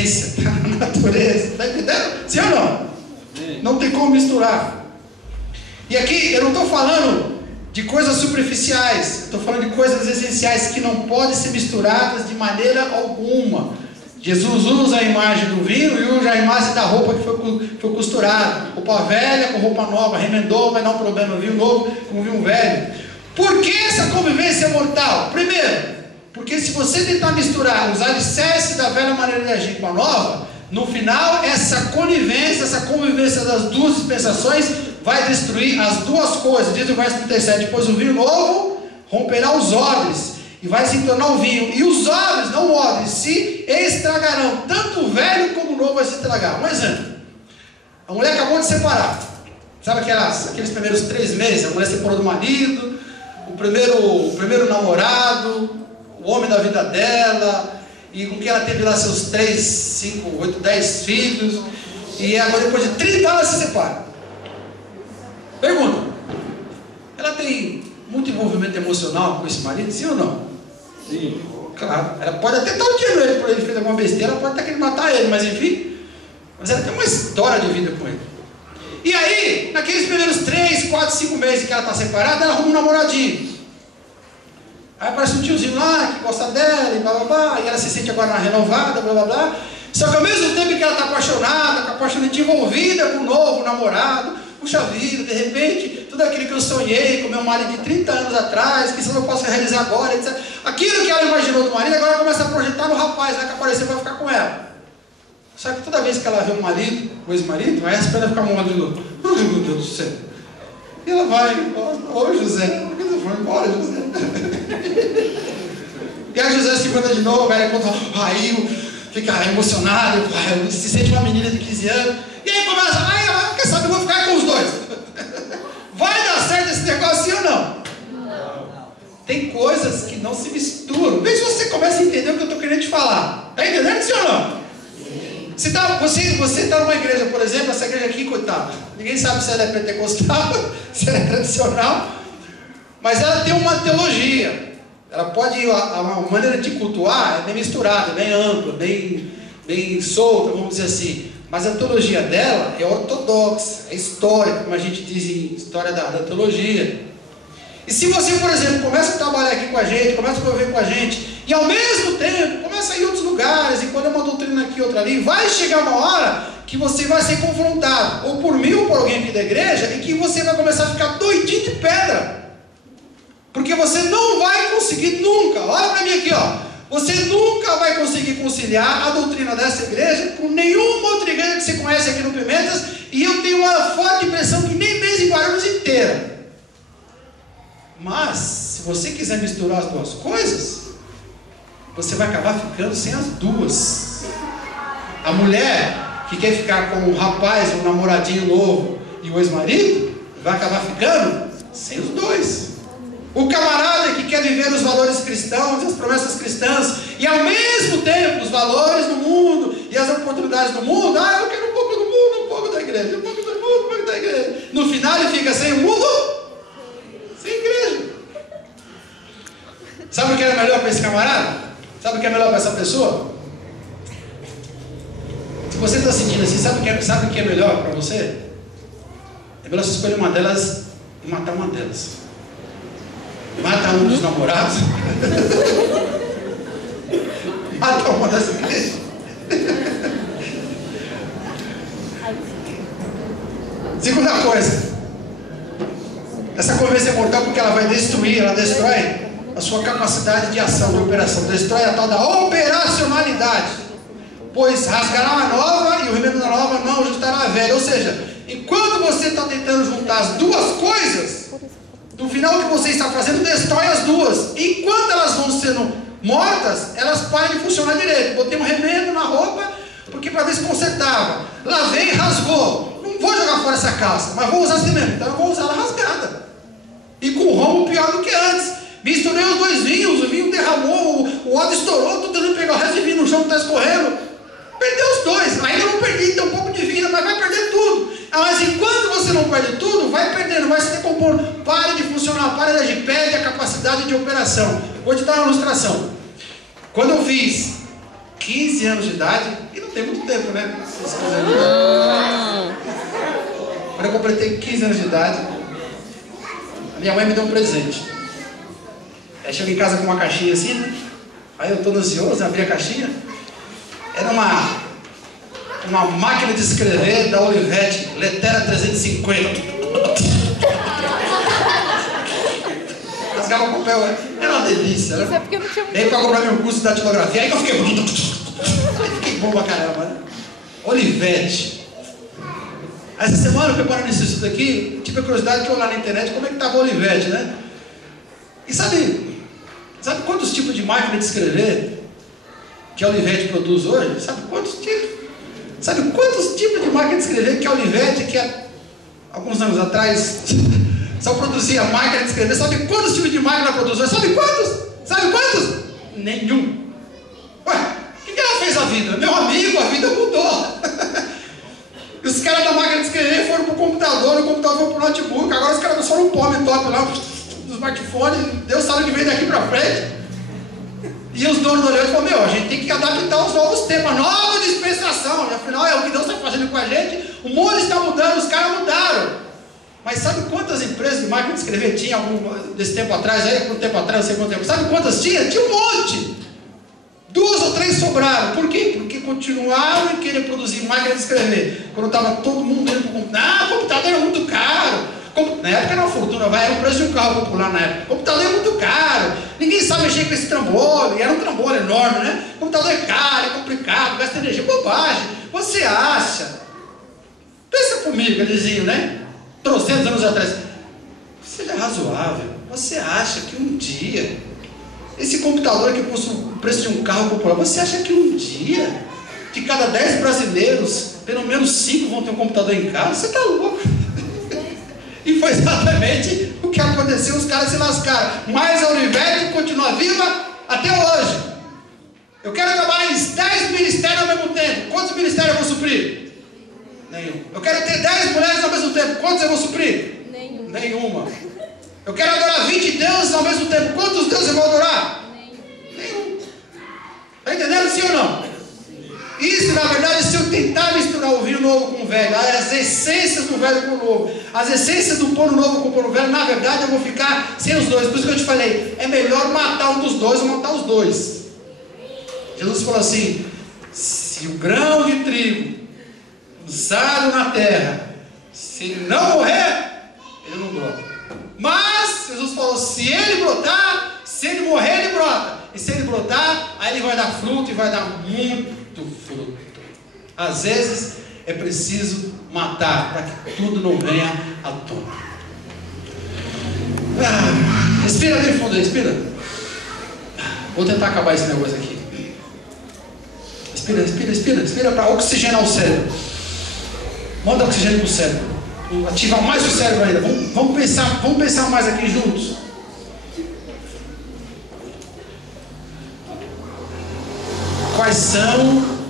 essência, está na natureza. Está entendendo? Sim ou não? Não tem como misturar. E aqui eu não estou falando de coisas superficiais, estou falando de coisas essenciais que não podem ser misturadas de maneira alguma. Jesus usa a imagem do vinho e usa a imagem da roupa que foi costurada. Roupa velha com roupa nova, remendou, vai dar um problema. Vinho novo com vinho velho. Por que essa convivência é mortal? Primeiro, porque se você tentar misturar os alicerces da velha maneira de agir com a nova, no final essa convivência das duas dispensações vai destruir as duas coisas. Diz o verso 37, pois o vinho novo romperá os odres e vai se tornar o vinho, e os odres, não odres, se estragarão, tanto o velho como o novo vai se estragar. Um exemplo, a mulher acabou de separar, sabe aqueles primeiros 3 meses, a mulher separou do marido, o primeiro namorado, o homem da vida dela, e com quem ela teve lá seus 3, 5, 8, 10 filhos, e agora depois de 30 anos se separa. Pergunta, ela tem muito envolvimento emocional com esse marido, sim ou não? Sim. Claro, ela pode até estar odiando ele por ele fez alguma besteira, ela pode até querer matar ele, mas enfim, mas ela tem uma história de vida com ele. E aí, naqueles primeiros 3, 4, 5 meses que ela está separada, ela arruma um namoradinho. Aí aparece um tiozinho lá que gosta dela e blá blá blá, e ela se sente agora renovada, blá blá blá. Só que ao mesmo tempo que ela está apaixonada, apaixonadamente envolvida com o novo namorado, puxa vida, de repente, tudo aquilo que eu sonhei com meu marido de 30 anos atrás, que isso eu não posso realizar agora, etc. Aquilo que ela imaginou do marido, agora começa a projetar no rapaz, né, que apareceu para ficar com ela. Só que toda vez que ela vê o marido, o ex-marido, aí ela espera ficar molhado de novo. Ai, meu Deus do céu. E ela vai, ô José, por que você foi embora, José? E aí José se manda de novo, aí ela conta, fica emocionado, se sente uma menina de 15 anos. E aí começa, quer saber, eu vou ficar com os dois. Vai dar certo esse negócio sim ou não? Não. Tem coisas que não se misturam. Vê se você começa a entender o que eu estou querendo te falar. Está entendendo sim ou não? Você está numa igreja, por exemplo, essa igreja aqui, coitada, ninguém sabe se ela é pentecostal, se ela é tradicional, mas ela tem uma teologia. Ela pode, a maneira de cultuar é bem misturada, bem ampla, bem solta, vamos dizer assim. Mas a teologia dela é ortodoxa, é histórica, como a gente diz em história da teologia. E se você, por exemplo, começa a trabalhar aqui com a gente, começa a conviver com a gente, e ao mesmo tempo começa a ir em outros lugares, e quando é uma doutrina aqui, outra ali, vai chegar uma hora que você vai ser confrontado, ou por mim ou por alguém aqui da igreja, e que você vai começar a ficar doidinho de pedra. Porque você não vai conseguir nunca, olha para mim aqui, você nunca vai conseguir conciliar a doutrina dessa igreja com nenhuma outra igreja que você conhece aqui no Pimentas, e eu tenho uma forte impressão que nem mesmo em Guarulhos inteira. Mas, se você quiser misturar as duas coisas, você vai acabar ficando sem as duas. A mulher que quer ficar com o rapaz, o namoradinho novo e o ex-marido, vai acabar ficando sem os dois. O camarada que quer viver os valores cristãos, as promessas cristãs, e ao mesmo tempo os valores do mundo e as oportunidades do mundo, eu quero um pouco do mundo, um pouco da igreja, um pouco do mundo, um pouco da igreja. No final ele fica sem o mundo, sem igreja. Sabe o que era melhor para esse camarada? Sabe o que é melhor para essa pessoa? Se você está sentindo assim, sabe o que é melhor para você? É melhor você escolher uma delas e matar uma delas. Mata um dos namorados. Mata uma das igrejas. Segunda coisa, essa convivência é mortal porque ela vai destruir, ela destrói a sua capacidade de ação, de operação, destrói a tal da operacionalidade, pois rasgará a nova e o remendo da nova não ajustará a velha. Ou seja, enquanto você está tentando juntar as duas coisas, no final o que você está fazendo destrói as duas. Enquanto elas vão sendo mortas, elas param de funcionar direito. Botei um remendo na roupa porque para ver se consertava, lavei e rasgou. Não vou jogar fora essa calça, mas vou usar assim mesmo, então eu vou usar ela rasgada e com o rombo pior do que antes. Misturei os dois vinhos, o vinho derramou, o óleo estourou, estou tentando pegar o resto de vinho no chão que está escorrendo. Perdeu os dois, ainda não perdi, tem um pouco de vinho, mas vai perder tudo. Mas enquanto você não perde tudo, vai perdendo, vai se decompondo, pare de funcionar, pare de agir, perde a capacidade de operação. Vou te dar uma ilustração. Quando eu fiz 15 anos de idade, e não tem muito tempo, né? Quando eu completei 15 anos de idade, a minha mãe me deu um presente. Aí cheguei em casa com uma caixinha assim, né? Aí eu todo ansioso, abri a caixinha. Era uma máquina de escrever da Olivetti, Letera 350. Rasgava o papel, era uma delícia. Isso é porque eu não tinha muito. Aí pra comprar meu curso de datilografia, aí que eu fiquei bom pra caramba, né? Olivetti. Essa semana, preparando esse estudo aqui, tive a curiosidade de olhar na internet como é que estava o Olivetti, né? E sabe quantos tipos de máquina de escrever que a Olivetti produz hoje? Sabe quantos tipos? Sabe quantos tipos de máquina de escrever que a Olivetti, que há alguns anos atrás só produzia máquina de escrever, sabe quantos tipos de máquina produz hoje? Sabe quantos? Sabe quantos? Nenhum. Ué, o que ela fez a vida? Meu amigo, a vida mudou. E os caras da máquina de escrever foram pro computador, o computador foi pro notebook, agora os caras foram pro home top lá, no smartphone, Deus sabe o que vem daqui pra frente. E os donos do Olivetti falaram, meu, a gente tem que adaptar os novos temas, nova dispensação, e afinal é o que Deus está fazendo com a gente, o mundo está mudando, os caras mudaram. Mas sabe quantas empresas de máquina de escrever tinha desse tempo atrás, aí, quanto tempo atrás, não sei quanto tempo, sabe quantas tinha? Tinha um monte. 2 ou 3 sobraram. Por quê? Porque continuaram a querer produzir máquina de escrever. Quando estava todo mundo indo para o computador, o computador é muito caro. Na época era uma fortuna, era o preço de um carro popular na época. O computador é muito caro. Ninguém sabe mexer com esse trambolho. Era um trambolho enorme, né? O computador é caro, é complicado, gasta energia, bobagem. Você acha? Pensa comigo, eles né? 300 anos atrás. Seja razoável. Você acha que um dia esse computador que custa o preço de um carro popular, você acha que um dia de cada 10 brasileiros, pelo menos 5 vão ter um computador em casa? Você está louco. E foi exatamente o que aconteceu, os caras se lascaram. Mas a Olivetti continua viva até hoje. Eu quero trabalhar em 10 ministérios ao mesmo tempo. Quantos ministérios eu vou suprir? Nenhum. Eu quero ter 10 mulheres ao mesmo tempo. Quantos eu vou suprir? Nenhuma. Eu quero adorar 20 deuses ao mesmo tempo. Quantos deuses eu vou adorar? Nenhum. Está entendendo, sim ou não? Isso, na verdade, se eu tentar misturar o vinho novo com o velho, as essências do velho com o novo, as essências do pano novo com o pano velho, na verdade eu vou ficar sem os dois. Por isso que eu te falei, é melhor matar um dos dois ou matar os dois. Jesus falou assim, se o grão de trigo usado na terra, se ele não morrer, ele não brota. Mas, Jesus falou, se ele brotar, se ele morrer, ele brota. E se ele brotar, aí ele vai dar fruto e vai dar muito fruto. Às vezes é preciso matar para que tudo não venha à tona. Respira bem fundo aí, respira. Vou tentar acabar esse negócio aqui. Respira para oxigenar o cérebro. Manda oxigênio para o cérebro. Ativar mais o cérebro ainda. Vamos pensar mais aqui juntos. Quais são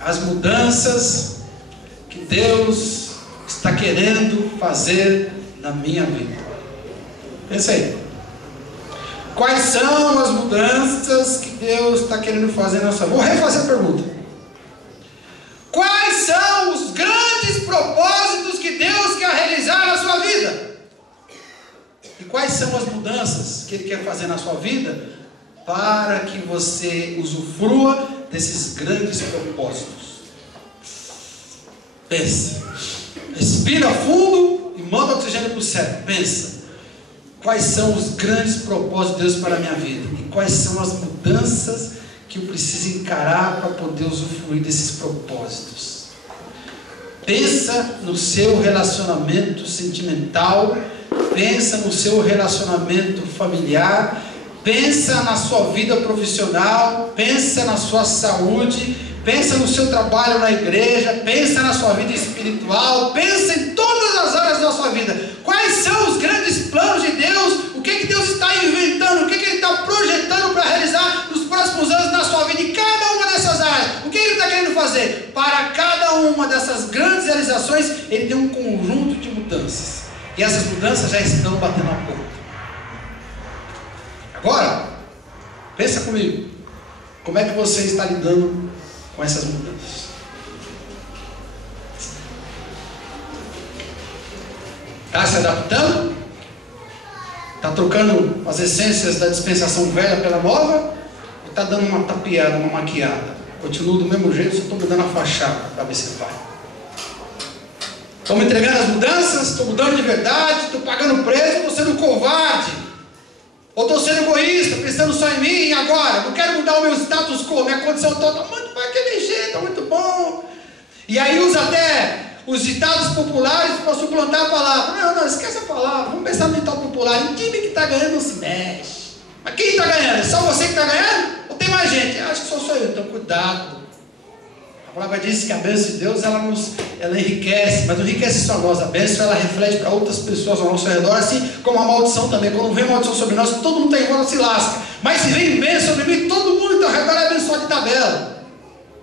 as mudanças que Deus está querendo fazer na minha vida? Pensa aí. Quais são as mudanças que Deus está querendo fazer na sua vida? Vou refazer a pergunta. Quais são os grandes propósitos que Deus quer realizar na sua vida? E quais são as mudanças que Ele quer fazer na sua vida para que você usufrua desses grandes propósitos? Pensa. Respira fundo e manda oxigênio para o cérebro. Pensa. Quais são os grandes propósitos de Deus para a minha vida? E quais são as mudanças que eu preciso encarar para poder usufruir desses propósitos? Pensa no seu relacionamento sentimental. Pensa no seu relacionamento familiar. Pensa na sua vida profissional. Pensa na sua saúde. Pensa no seu trabalho na igreja. Pensa na sua vida espiritual. Pensa em todas as áreas da sua vida. Quais são os grandes planos de Deus? O que Deus está inventando? O que Ele está projetando para realizar nos próximos anos na sua vida? Em cada uma dessas áreas. O que Ele está querendo fazer? Para cada uma dessas grandes realizações, Ele tem um conjunto de mudanças. E essas mudanças já estão batendo a porta. Agora, pensa comigo. Como é que você está lidando com essas mudanças. Está se adaptando? Está trocando as essências da dispensação velha pela nova? Ou está dando uma tapeada, uma maquiada? Continuo do mesmo jeito, só estou mudando a fachada para ver se vai. Estou me entregando às mudanças? Estou mudando de verdade? Estou pagando preço? Estou sendo covarde? Ou estou sendo egoísta, pensando só em mim e agora? Não quero mudar o meu status quo, minha condição toda. Muito vai aquele jeito, está muito bom. E aí usa até os ditados populares para suplantar a palavra. Não, esquece a palavra. Vamos pensar no ditado popular. O time que está ganhando não se mexe. Mas quem está ganhando? É só você que está ganhando? Ou tem mais gente? Acho que só sou eu. Então cuidado. A palavra diz que a bênção de Deus ela enriquece, mas não enriquece só nós. A bênção ela reflete para outras pessoas ao nosso redor, assim como a maldição também. Quando vem maldição sobre nós, todo mundo está igual, se lasca. Mas se vem bênção sobre mim, todo mundo ao redor é abençoado de tabela.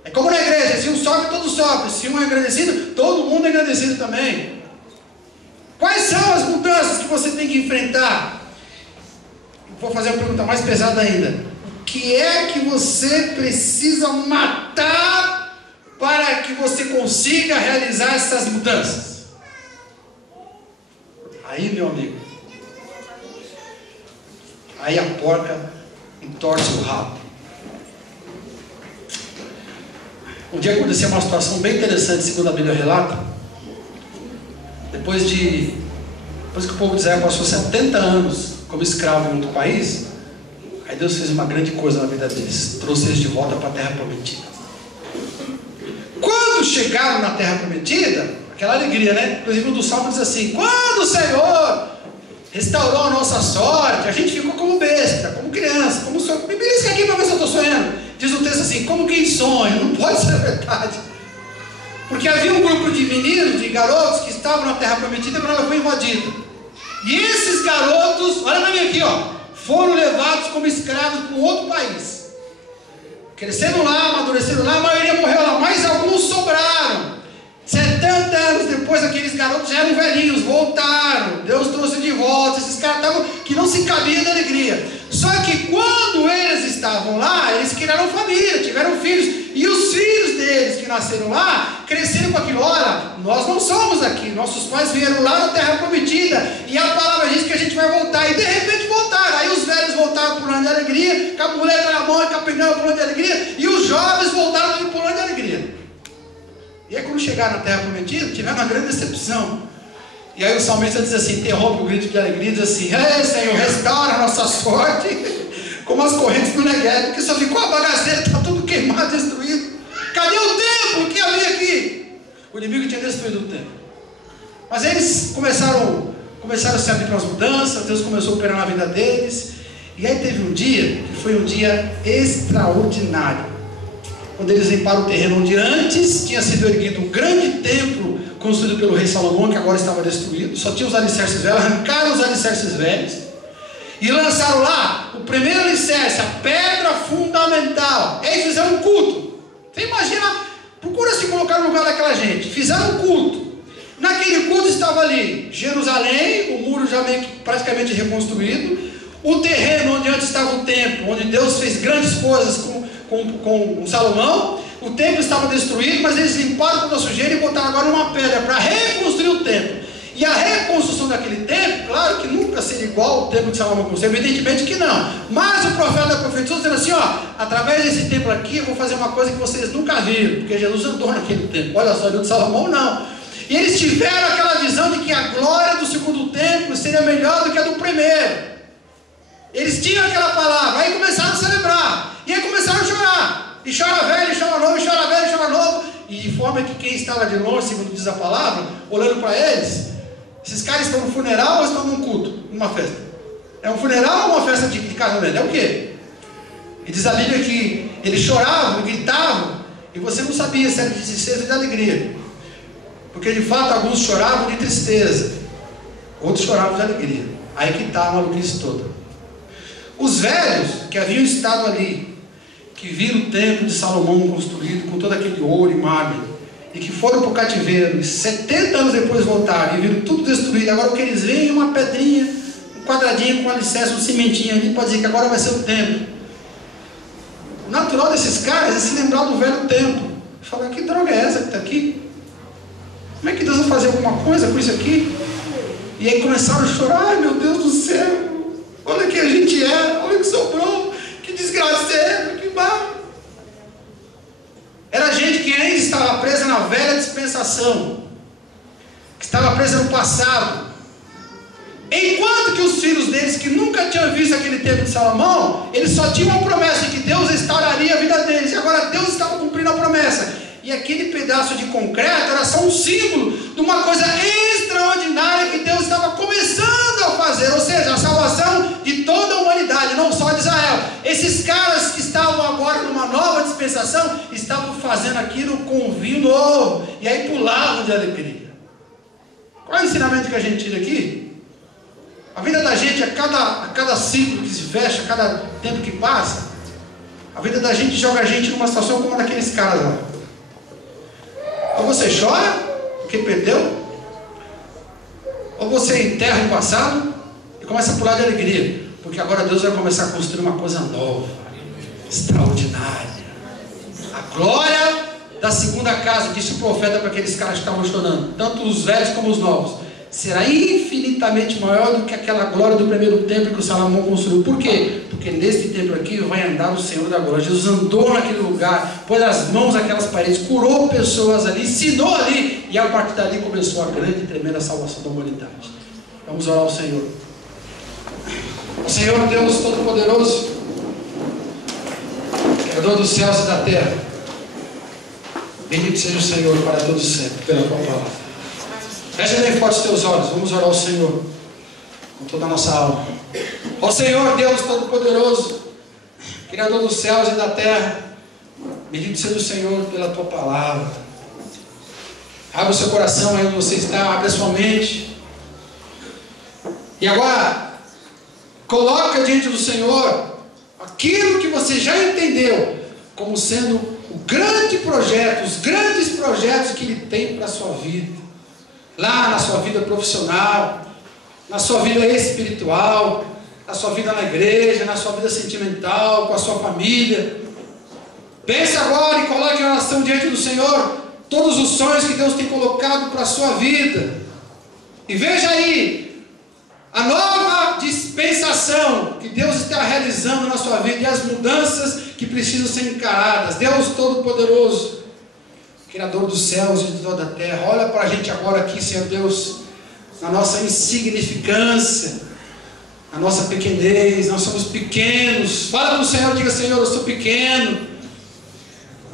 É como na igreja, se um sobe, todos sobem. Se um é agradecido, todo mundo é agradecido também. Quais são as mudanças que você tem que enfrentar? Vou fazer uma pergunta mais pesada ainda. O que é que você precisa matar para que você consiga realizar essas mudanças? Aí, meu amigo, aí a porca entorce o rabo. Um dia aconteceu uma situação bem interessante, segundo a Bíblia relata. Depois que o povo de Israel passou 70 anos como escravo em outro país, aí Deus fez uma grande coisa na vida deles, trouxe eles de volta para a terra prometida. Quando chegaram na terra prometida, aquela alegria, né? Inclusive um dos salmos diz assim: quando o Senhor restaurou a nossa sorte, a gente ficou como besta, como criança, como sonho. Me belisca aqui para ver se eu estou sonhando. Diz o texto assim: como quem sonha. Não pode ser verdade. Porque havia um grupo de meninos, de garotos que estavam na terra prometida quando ela foi invadida. E esses garotos, olha para mim aqui, ó, foram levados como escravos para um outro país. Cresceram lá, amadureceram lá, a maioria morreu lá, mas alguns sobraram. 70 anos depois, aqueles garotos já eram velhinhos, voltaram. Deus trouxe de volta. Esses caras estavam que não se cabiam da alegria. Só que quando eles estavam lá, eles criaram família, tiveram filhos. E os filhos deles que nasceram lá, cresceram com aquilo. Olha, nós não somos aqui, nossos pais vieram lá na terra prometida. E a palavra diz que a gente vai voltar. E de repente voltaram. Aí os velhos voltaram pulando de alegria, com a mulher na mão e capinando pulando de alegria. E os jovens voltaram pulando de alegria. E aí quando chegaram na terra prometida, tiveram uma grande decepção. E aí o salmista diz assim, interrompe o grito de alegria, diz assim: ei, Senhor, restaura a nossa sorte, como as correntes do Negueb, porque só ficou a bagaceira, está tudo queimado, destruído. Cadê o templo que havia aqui? O inimigo tinha destruído o templo. Mas eles começaram a se abrir para as mudanças, Deus começou a operar na vida deles. E aí teve um dia, que foi um dia extraordinário, quando eles limparam o terreno onde antes tinha sido erguido um grande templo construído pelo rei Salomão, que agora estava destruído, só tinha os alicerces velhos, arrancaram os alicerces velhos e lançaram lá o primeiro alicerce, a pedra fundamental. E aí fizeram um culto. Você imagina, procura se colocar no lugar daquela gente. Fizeram um culto. Naquele culto estava ali Jerusalém, o muro já meio que praticamente reconstruído, o terreno onde antes estava o templo, onde Deus fez grandes coisas com Salomão. O templo estava destruído, mas eles limparam toda a sujeira e botaram agora uma pedra para reconstruir o templo. E a reconstrução daquele templo, claro que nunca seria igual ao templo de Salomão construiu, evidentemente que não. Mas o profeta profetizou dizendo assim: ó, através desse templo aqui eu vou fazer uma coisa que vocês nunca viram, porque Jesus andou naquele templo. Olha só, o de Salomão não. E eles tiveram aquela visão de que a glória do segundo templo seria melhor do que a do primeiro. Eles tinham aquela palavra, aí começaram a celebrar, e aí começaram a chorar. E chora velho, e chora novo, e chora velho, e chora novo. E de forma que quem estava de longe, segundo diz a palavra, olhando para eles, esses caras estão no funeral ou estão num culto, numa festa? É um funeral ou uma festa de casamento? É o quê? E diz a Bíblia que eles choravam, gritavam, e você não sabia se era de tristeza ou de alegria. Porque de fato alguns choravam de tristeza, outros choravam de alegria. Aí que está a maluquice toda. Os velhos que haviam estado ali, que viram o templo de Salomão construído com todo aquele ouro e mármore, e que foram para o cativeiro, e 70 anos depois voltaram e viram tudo destruído, agora o que eles veem é uma pedrinha, um quadradinho com alicerce, um cimentinho ali, para dizer que agora vai ser o templo. natural desses caras é se lembrar do velho tempo. Falar, que droga é essa que está aqui? Como é que Deus vai fazer alguma coisa com isso aqui? E aí começaram a chorar, ai meu Deus do céu, olha que a gente é, olha que sobrou, que desgraça é essa, que barro. Era gente que ainda estava presa na velha dispensação, que estava presa no passado. Enquanto que os filhos deles, que nunca tinham visto aquele tempo de Salomão, eles só tinham uma promessa de que Deus restauraria a vida deles, e agora Deus estava cumprindo a promessa. E aquele pedaço de concreto era só um símbolo de uma coisa extraordinária que Deus estava começando a fazer, ou seja, a salvação de toda a humanidade, não só de Israel. Esses caras que estavam agora numa nova dispensação, estavam fazendo aquilo com um vinho novo, e aí pulavam de alegria. Qual é o ensinamento que a gente tira aqui? A vida da gente, a cada ciclo que se fecha, a cada tempo que passa, a vida da gente joga a gente numa situação como a daqueles caras lá. Ou você chora porque perdeu, ou você enterra o passado e começa a pular de alegria, porque agora Deus vai começar a construir uma coisa nova, extraordinária. A glória da segunda casa, disse o profeta para aqueles caras que estavam chorando, tanto os velhos como os novos, será infinitamente maior do que aquela glória do primeiro templo que o Salomão construiu. Por quê? Porque neste templo aqui vai andar o Senhor da glória. Jesus andou naquele lugar, pôs as mãos naquelas paredes, curou pessoas ali, ensinou ali, e a partir dali começou a grande e tremenda salvação da humanidade. Vamos orar ao Senhor. O Senhor Deus Todo-Poderoso, Criador dos céus e da terra, bendito seja o Senhor para todos sempre, pela tua palavra. Fecha bem forte os teus olhos, vamos orar ao Senhor com toda a nossa alma. Ó Senhor Deus Todo-Poderoso, Criador dos céus e da terra, bendito seja o Senhor pela tua palavra. Abra o seu coração aí onde você está, abre a sua mente, e agora coloca diante do Senhor aquilo que você já entendeu como sendo o grande projeto, os grandes projetos que Ele tem para a sua vida. Lá na sua vida profissional, na sua vida espiritual, na sua vida na igreja, na sua vida sentimental, com a sua família. Pense agora e coloque em oração diante do Senhor todos os sonhos que Deus tem colocado para a sua vida. E veja aí a nova dispensação que Deus está realizando na sua vida e as mudanças que precisam ser encaradas. Deus Todo-Poderoso, Criador dos céus e de toda a terra, olha para a gente agora aqui, Senhor Deus, na nossa insignificância, na nossa pequenez, nós somos pequenos. Fala para o Senhor, diga: Senhor, eu sou pequeno.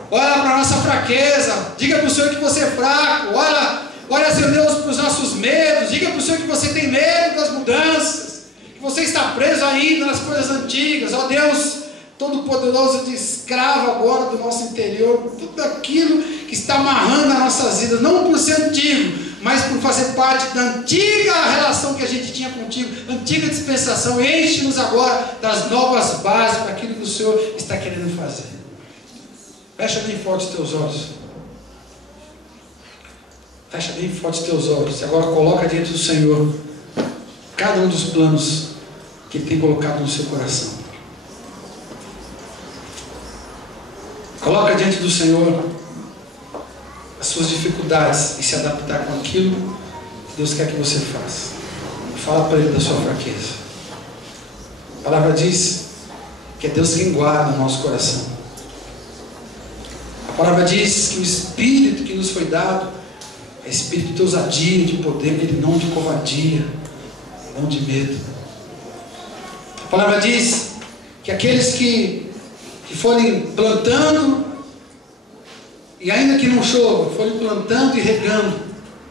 Olha para a nossa fraqueza, diga para o Senhor que você é fraco. Olha, Senhor Deus, para os nossos medos, diga para o Senhor que você tem medo das mudanças, que você está preso ainda nas coisas antigas. Ó Deus Todo-Poderoso, descrava agora do nosso interior tudo aquilo que está amarrando as nossas vidas, não por ser antigo, mas por fazer parte da antiga relação que a gente tinha contigo, antiga dispensação. Enche-nos agora das novas bases para aquilo que o Senhor está querendo fazer. Fecha bem forte os teus olhos. Fecha bem forte os teus olhos. E agora coloca diante do Senhor cada um dos planos que Ele tem colocado no seu coração. Coloca diante do Senhor as suas dificuldades e se adaptar com aquilo que Deus quer que você faça. Fala para Ele da sua fraqueza. A palavra diz que é Deus quem guarda o nosso coração. A palavra diz que o Espírito que nos foi dado é Espírito de ousadia, de poder, e não de covardia, não de medo. A palavra diz que aqueles que forem plantando, e ainda que não chova, forem plantando e regando,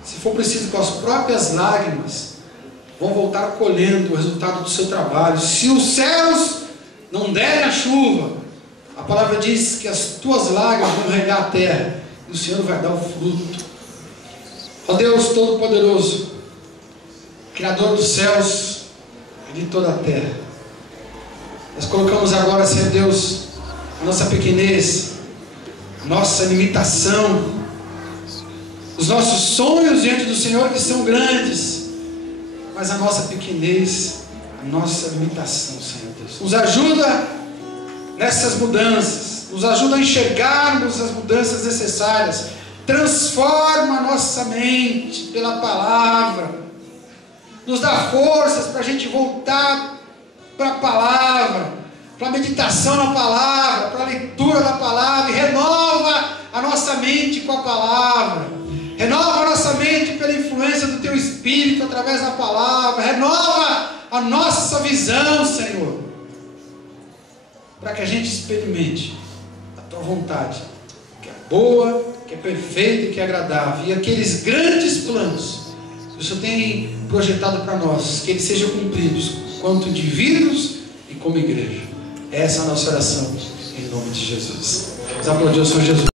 se for preciso com as próprias lágrimas, vão voltar colhendo o resultado do seu trabalho. Se os céus não derem a chuva, a palavra diz que as tuas lágrimas vão regar a terra, e o Senhor vai dar o fruto. Ó Deus Todo-Poderoso, Criador dos céus e de toda a terra, nós colocamos agora, Senhor Deus, a nossa pequenez, a nossa limitação, os nossos sonhos diante do Senhor que são grandes, mas a nossa pequenez, a nossa limitação, Senhor Deus. Nos ajuda nessas mudanças, nos ajuda a enxergarmos as mudanças necessárias, transforma a nossa mente pela palavra, nos dá forças para a gente voltar para a palavra, para a meditação na palavra, para a leitura da palavra, e renova a nossa mente com a palavra, renova a nossa mente pela influência do Teu Espírito através da palavra, renova a nossa visão, Senhor, para que a gente experimente a Tua vontade, que é boa, que é perfeita e que é agradável, e aqueles grandes planos que o Senhor tem projetado para nós, que eles sejam cumpridos quanto indivíduos e como igreja. Essa é a nossa oração, em nome de Jesus. Vamos aplaudir o Senhor Jesus.